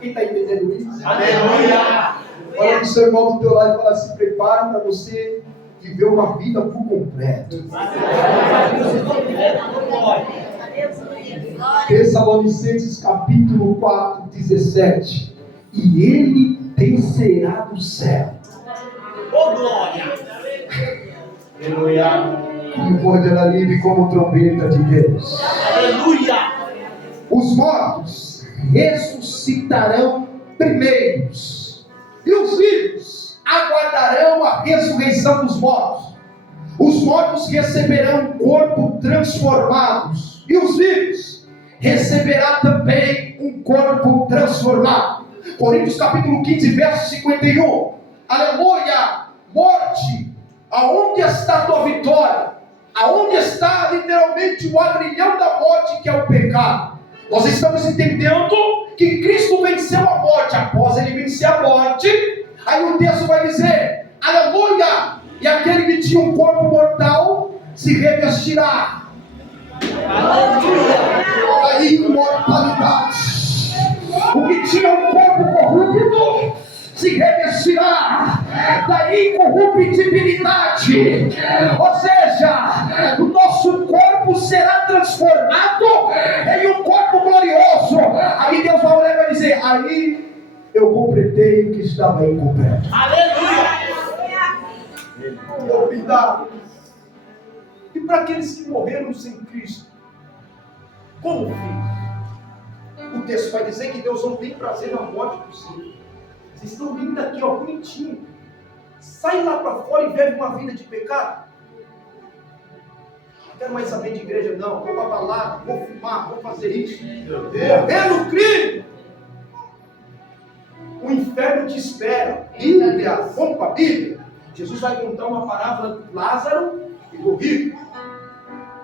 Quem está entendendo isso? Aleluia! Olha para o seu irmão do teu lado e fala assim, prepara para você viver uma vida por completo. Tessalonicenses capítulo 4, 17. E ele descerá do céu. Oh, glória! Aleluia! E pode ela livre como trombeta de Deus. Aleluia! Os mortos ressuscitarão primeiros, e os vivos aguardarão a ressurreição dos mortos. Os mortos receberão um corpo transformados, e os vivos receberá também um corpo transformado. Coríntios capítulo 15, verso 51. Aleluia! Morte, aonde está a tua vitória? Aonde está literalmente o agrilhão da morte, que é o pecado? Nós estamos entendendo que Cristo venceu a morte. Após ele vencer a morte, aí o texto vai dizer, aleluia, e aquele que tinha um corpo mortal se revestirá. Aleluia. Aí imortalidade. O que tinha um corpo corrupto se revestirá da incorruptibilidade. Ou seja, o nosso corpo será transformado em um corpo glorioso. Aí Deus vai olhar e vai dizer, aí eu completei o que estava incompleto. Aleluia! Cuidado. E para aqueles que morreram sem Cristo, como fiz? O texto vai dizer que Deus não tem prazer na morte do Senhor. Vocês estão vindo daqui, ó, bonitinho. Sai lá para fora e vive uma vida de pecado. Não quero mais saber de igreja, não. Vou para balada, vou fumar, vou fazer isso. Morrer no crime. O inferno te espera. Bíblia, vamos para a Bíblia. Jesus vai contar uma parábola de Lázaro e do rico.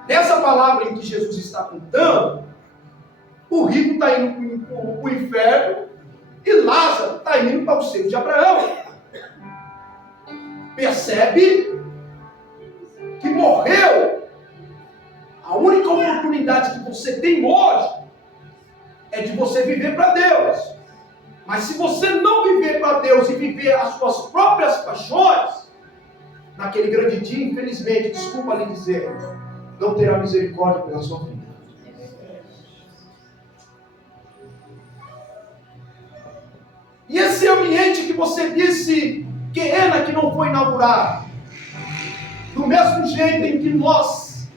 Nessa palavra em que Jesus está contando, o rico está indo para o inferno e Lázaro está indo para o seio de Abraão. Percebe que morreu. A única oportunidade que você tem hoje é de você viver para Deus. Mas se você não viver para Deus e viver as suas próprias paixões, naquele grande dia, infelizmente, desculpa lhe dizer, não terá misericórdia pela sua vida. E esse ambiente que você disse, Guerrena, que não foi inaugurado, do mesmo jeito em que nós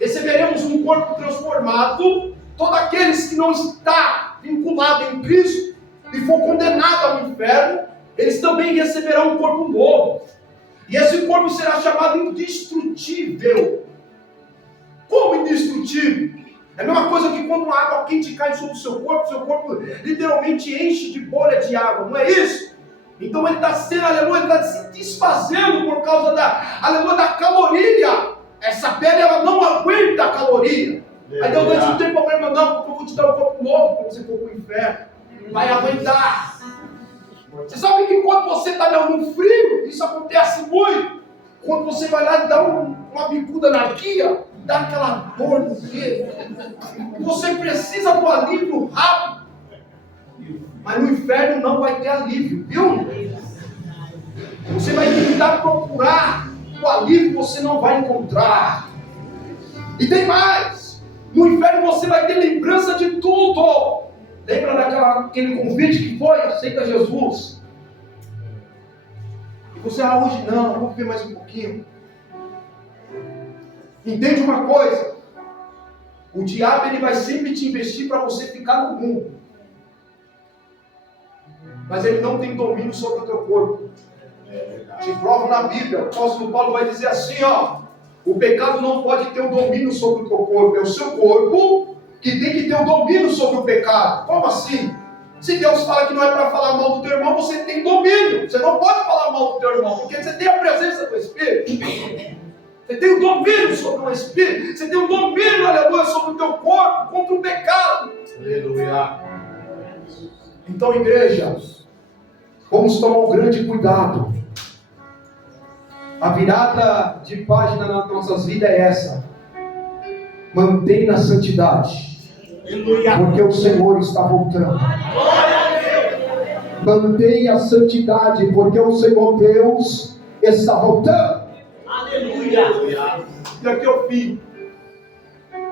receberemos um corpo transformado, todos aqueles que não estão vinculados em Cristo e for condenado ao inferno, eles também receberão um corpo novo. E esse corpo será chamado indestrutível. Como indestrutível? É a mesma coisa que quando uma água quente cai sobre o seu corpo literalmente enche de bolha de água, não é isso? Então ele está sendo, aleluia, está se desfazendo por causa aleluia, da caloria. Essa pele, ela não aguenta a caloria. Aí Deus diz, não tem problema não, porque eu vou te dar um corpo novo quando você for para o inferno. vai aguentar. Você sabe que quando você está no frio, isso acontece muito. Quando você vai lá e dá uma bicuda na guia, dá aquela dor no dedo. Você precisa do alívio rápido. Mas no inferno não vai ter alívio, viu? Você vai tentar procurar o alívio, você não vai encontrar. E tem mais. No inferno você vai ter lembrança de tudo. Lembra daquele convite que foi? Aceita Jesus. E você, hoje não, vou viver mais um pouquinho. Entende uma coisa? O diabo ele vai sempre te investir para você ficar no mundo. Mas ele não tem domínio sobre o teu corpo. Te provo na Bíblia. O apóstolo Paulo vai dizer assim, o pecado não pode ter o domínio sobre o teu corpo. É o seu corpo que tem que ter o domínio sobre o pecado. Como assim? Se Deus fala que não é para falar mal do teu irmão, você tem domínio. Você não pode falar mal do teu irmão, porque você tem a presença do Espírito. Você tem o domínio sobre o Espírito. Você tem o domínio, aleluia, sobre o teu corpo, contra o pecado. Aleluia. Então, igreja, vamos tomar um grande cuidado. A virada de página nas nossas vidas é essa. Mantenha a santidade. Porque o Senhor está voltando. Mantenha a santidade, porque o Senhor Deus está voltando. Aleluia. E aqui eu fim.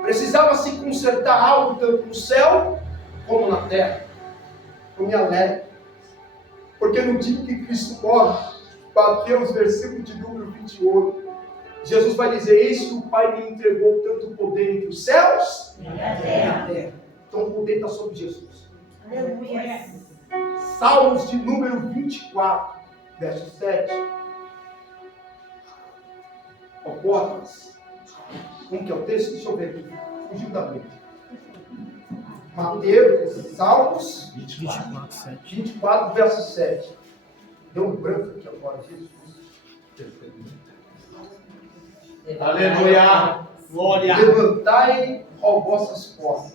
Precisava se consertar algo tanto no céu como na terra. Eu me alegro. Porque no dia que Cristo morre, Mateus, versículo de número 28, Jesus vai dizer: eis que o Pai me entregou tanto poder entre os céus e a terra. Então o poder está sobre Jesus. Aleluia. Salmos de número 24, verso 7. Apóstolos. Como que é o texto? Deixa eu ver aqui. Fugiu da mente. Mateus, Salmos 24, verso 7. Deu um branco aqui agora, Jesus. Aleluia. Glória. Levantai, ó vossas portas.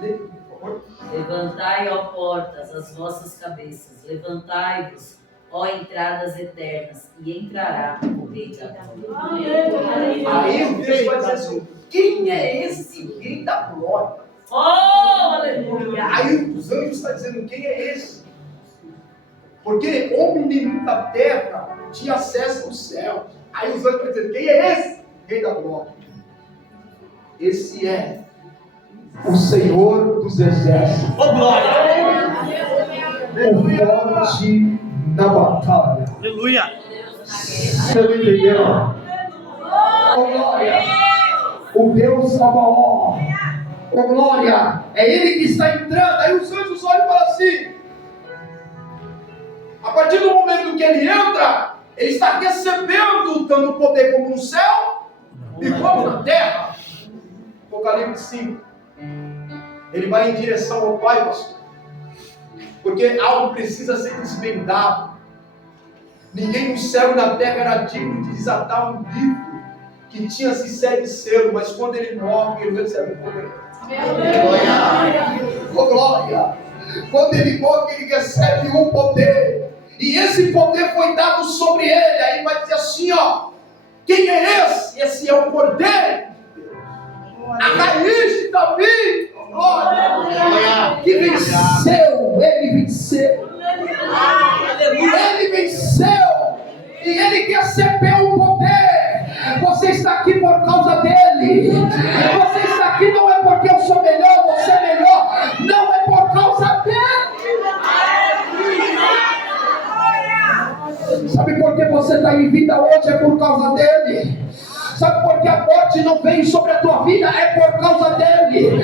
Lê, por favor. Levantai, ó portas, as vossas cabeças. Levantai-vos, ó entradas eternas, e entrará o Rei da Glória. Aí o texto vai dizer assim: quem é esse Rei da Glória? Oh, aleluia! Aí os anjos estão dizendo: quem é esse? Porque homem nenhum da terra tinha acesso ao céu. Aí os anjos vão dizer: quem é esse Rei da Glória? Esse é o Senhor dos Exércitos. Oh, glória. O forte da batalha. Aleluia. Você não entendeu? Oh, glória! O Deus Sabaoth. Oh, glória! É Ele que está entrando. Aí os anjos olham e falam assim: a partir do momento que Ele entra, Ele está recebendo tanto poder como no céu e como na terra. Apocalipse 5. Ele vai em direção ao Pai, pastor. Porque algo precisa ser desvendado. Ninguém no céu e na terra era digno de desatar um livro que tinha se sede selo, mas quando ele morre, ele recebe o poder. Oh, glória! Quando ele morre, ele recebe o poder. E esse poder foi dado sobre ele. Aí vai dizer assim, quem é esse? Esse é o Cordeiro. A raiz de Davi. Glória! Que venceu. Ele venceu. Ele venceu. E ele recebeu o poder. Você está aqui por causa dele. Você está aqui não é porque eu sou melhor, você é melhor. Não é por causa dele. Sabe por que você está em vida hoje? É por causa dele. Sabe por que a morte não vem sobre a tua vida? É por causa dele.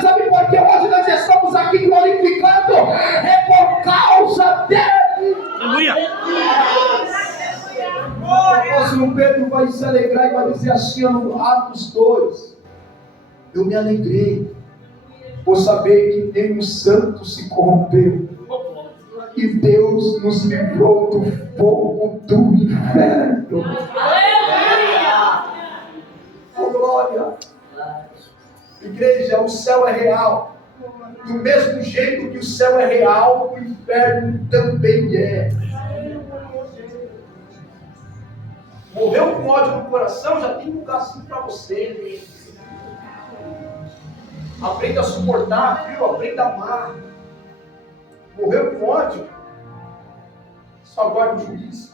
Sabe por que hoje nós estamos aqui glorificando? É por causa dele. Aleluia. O apóstolo Pedro vai se alegrar e vai dizer assim no Atos 2: eu me alegrei por saber que nenhum santo se corrompeu e Deus nos livrou do fogo do inferno. Oh, glória! Igreja, o céu é real. Do mesmo jeito que o céu é real, o inferno também é. Morreu com ódio no coração, já tem um lugarzinho para você. Aprenda a suportar, viu? Aprenda a amar. Morreu com ódio, só aguarda o juízo.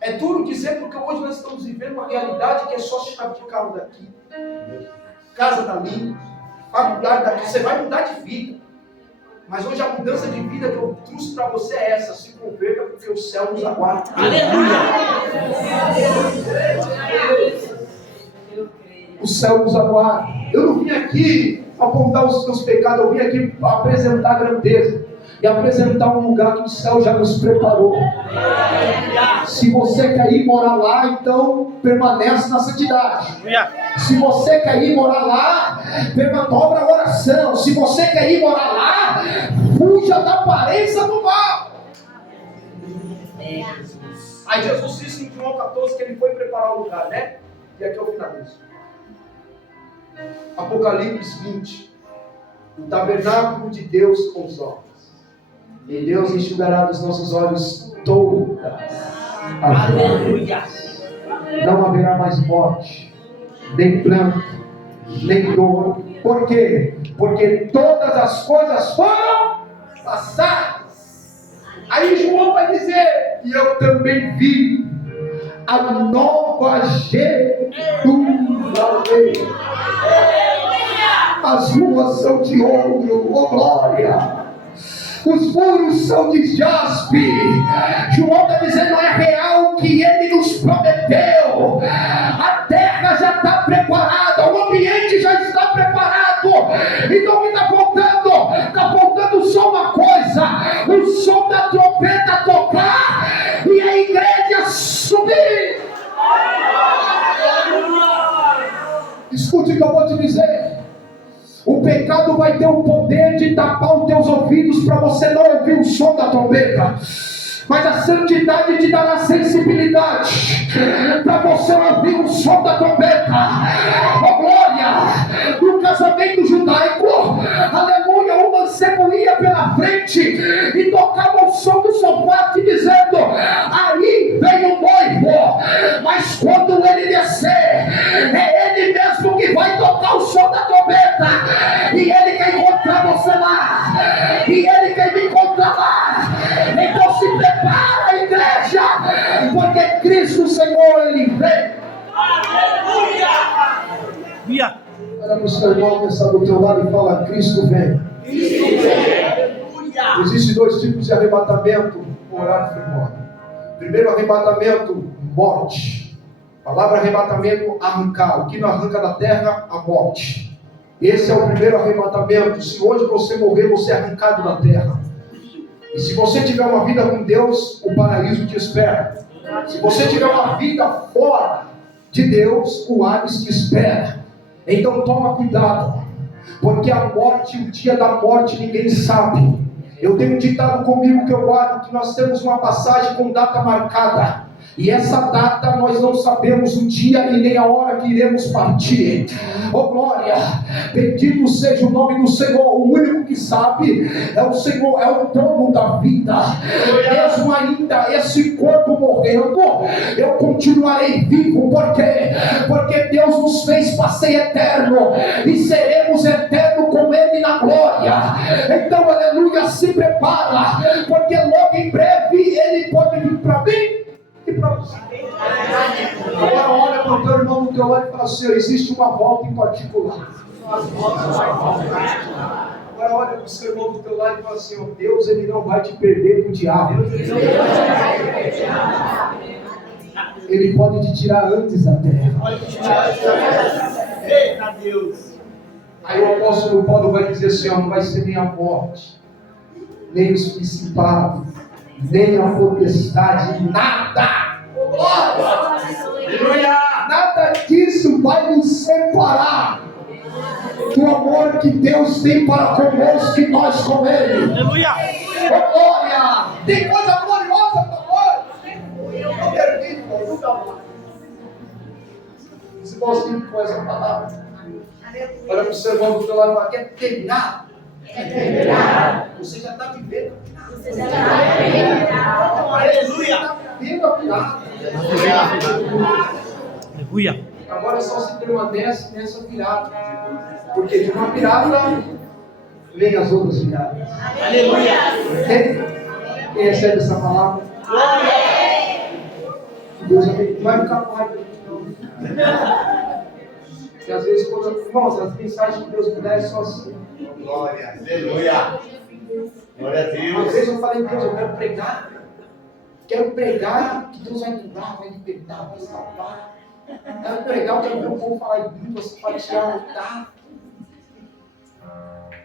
É duro dizer, porque hoje nós estamos vivendo uma realidade que é só chave de carro daqui, casa dali, faculdade daqui. Você vai mudar de vida. Mas hoje a mudança de vida que eu trouxe para você é essa: se converta, porque o céu nos aguarda. Aleluia! O céu nos aguarda. Eu não vim aqui apontar os seus pecados, eu vim aqui apresentar a grandeza e apresentar um lugar que o céu já nos preparou. Se você quer ir morar lá, então permanece na santidade. Se você quer ir morar lá, dobra a oração. Se você quer ir morar lá, fuja da aparência do mal. Aí Jesus disse em João 14 que ele foi preparar o lugar, né? E aqui eu finalizo. Apocalipse 20. O tabernáculo de Deus com os homens. E Deus enxugará dos nossos olhos todas as lágrimas. Não haverá mais morte, nem pranto, nem dor. Por quê? Porque todas as coisas foram passadas. Aí João vai dizer: e eu também vi a nova Jerusalém. As ruas são de ouro, oh glória. Os muros são de jaspe. João está dizendo: é real que ele nos prometeu. A terra já está preparada, o ambiente já está preparado. Então me está faltando só uma coisa: o som da trombeta tocar e a igreja subir. Escute o que eu vou te dizer. O pecado vai ter o poder de tapar os teus ouvidos para você não ouvir o som da trombeta. Mas a santidade te dará sensibilidade para você ouvir o som da trombeta. Oh glória! No casamento judaico, aleluia, o mancebo ia pela frente e tocava o som do sofá dizendo: aí vem o noivo. Mas quando ele descer, é ele mesmo que vai tocar o som da trombeta. E ele quer encontrar você lá. E ele quer me encontrar lá. Então se prepara, igreja, porque Cristo Senhor, ele vem. Aleluia! Olha para o seu irmão que está do teu lado e fala: Cristo vem. Aleluia! Existem dois tipos de arrebatamento no horário primórdio. Primeiro arrebatamento, morte. A palavra arrebatamento, arrancar. O que não arranca da terra, a morte. Esse é o primeiro arrebatamento. Se hoje você morrer, você é arrancado da terra. E se você tiver uma vida com Deus, o paraíso te espera. Se você tiver uma vida fora de Deus, o Hades te espera. Então toma cuidado, porque a morte, o dia da morte, ninguém sabe. Eu tenho um ditado comigo que eu guardo, que nós temos uma passagem com data marcada. E essa data nós não sabemos o dia e nem a hora que iremos partir. Oh glória, bendito seja o nome do Senhor. O único que sabe é o Senhor, é o dono da vida. Mesmo ainda esse corpo morrendo, eu continuarei vivo. Por quê? Porque Deus nos fez para ser eterno e seremos eternos com Ele na glória. Então aleluia, se prepara, porque logo em breve Ele pode vir para mim e para você. Agora olha para o teu irmão do teu lado e fala assim: existe uma volta em particular. Agora olha para o seu irmão do teu lado e fala assim: oh, Deus, ele não vai te perder para o diabo. Ele pode te tirar antes da terra. Eita Deus! Aí o apóstolo Paulo vai dizer assim: ó, não vai ser nem a morte, nem os principados, nem a potestade, nada. Aleluia! Nada disso vai nos separar do amor que Deus tem para conosco e nós com Ele. Aleluia! Oh, glória! Tem coisa gloriosa para nós. Eu termino, nunca mais. Os irmãos ficam com essa palavra. Olha para o seu irmão do teu lado e fala, quer terminar? Você já está vivendo a virada. Aleluia. Vivendo a virada. Aleluia. Agora só se permanece nessa virada. Porque de uma virada vem as outras viradas. Aleluia. Quem recebe essa palavra? Deus não vai ficar pai. E às vezes, irmãos, as mensagens que Deus me dá é só assim. Glória, aleluia. Glória a Às Deus. vezes eu falei, Deus, eu quero pregar. Quero pregar que Deus vai curar, vai libertar, vai salvar. Quero pregar, eu quero ver o povo falar em língua, se fatiar, lutar.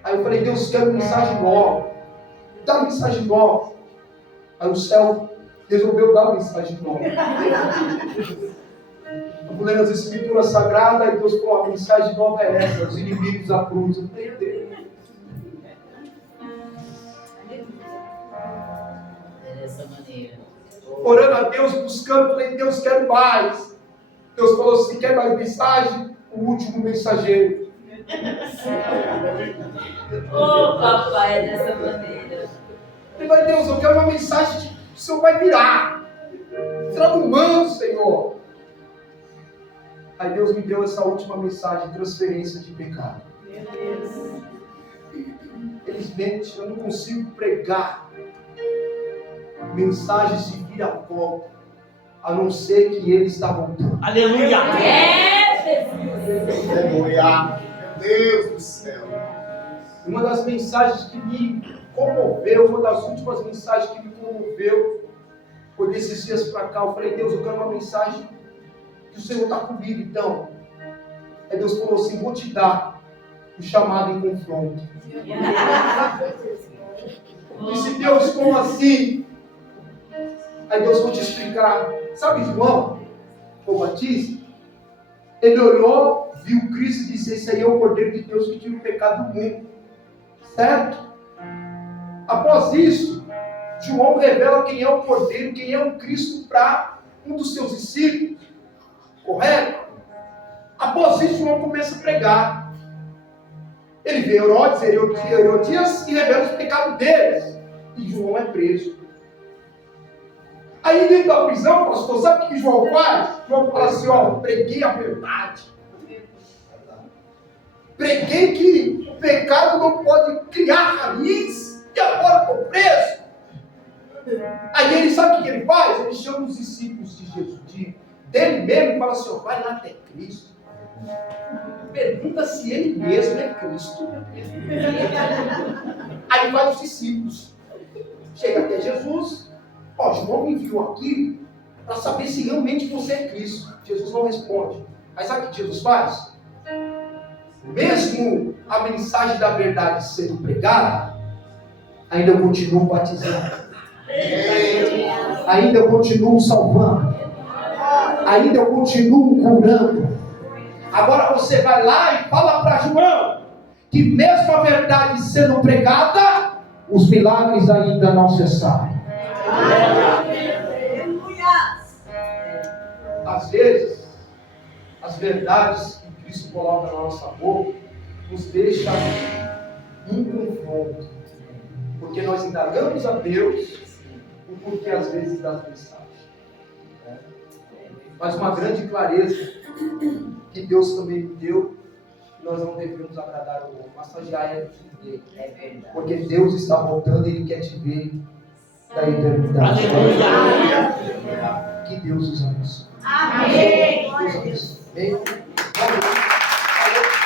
Aí eu falei, Deus, quero mensagem nova. Dá mensagem nova. Aí o céu resolveu dar mensagem nova. Eu vou lendo as escrituras sagradas e Deus falou, a mensagem nova é essa, os inimigos da cruz. Eu falei, Deus. É dessa maneira. Orando a Deus, buscando, falei, Deus, quero mais. Deus falou assim, quer mais mensagem? O último mensageiro. Ô, papai, é dessa maneira. Eu falei, Deus, eu quero uma mensagem que o Senhor vai virar. Será do mão, Senhor. Aí Deus me deu essa última mensagem, transferência de pecado. Felizmente, eu não consigo pregar mensagens de vira-volta, a não ser que Ele está voltando. Aleluia. Aleluia. Meu Deus do céu. Uma das mensagens que me comoveu, uma das últimas mensagens que me comoveu, foi desses dias para cá. Eu falei, Deus, eu quero uma mensagem que o Senhor está comigo, então. Aí Deus falou assim, vou te dar o chamado em confronto. Eu disse, Deus, como assim? Aí Deus, vou te explicar. Sabe João, o Batista? Ele olhou, viu Cristo e disse, esse aí é o Cordeiro de Deus que tira o pecado do mundo. Certo? Após isso, João revela quem é o Cordeiro, quem é o Cristo para um dos seus discípulos. Correto? Após isso, João começa a pregar. Ele vê Herodes, Herodias e revela os pecados deles. E João é preso. Aí dentro da prisão, pastor, sabe o que João faz? João fala assim, ó, preguei a verdade. Preguei que o pecado não pode criar raiz e agora estou preso. Aí ele sabe o que ele faz? Ele chama os discípulos de Jesus, dele mesmo, e fala assim, ó, vai lá até Cristo. Pergunta se ele mesmo é Cristo. Aí vai os discípulos. Chega até Jesus. Ó, João me enviou aqui para saber se realmente você é Cristo. Jesus não responde. Mas sabe o que Jesus faz? Mesmo a mensagem da verdade sendo pregada, ainda eu continuo batizando. Ainda eu continuo salvando. Ainda eu continuo curando. Agora você vai lá e fala para João que mesmo a verdade sendo pregada, os milagres ainda não cessaram. Às vezes, as verdades que Cristo coloca na nossa boca nos deixa em confronto, porque nós indagamos a Deus o porquê às vezes das mensagens. Mas uma grande clareza que Deus também me deu, que nós não devemos agradar ao mundo, mas já é dele. É verdade. Porque Deus está voltando e Ele quer te ver da eternidade. Aleluia. Que Deus os abençoe. Amém. Deus abençoe. Amém?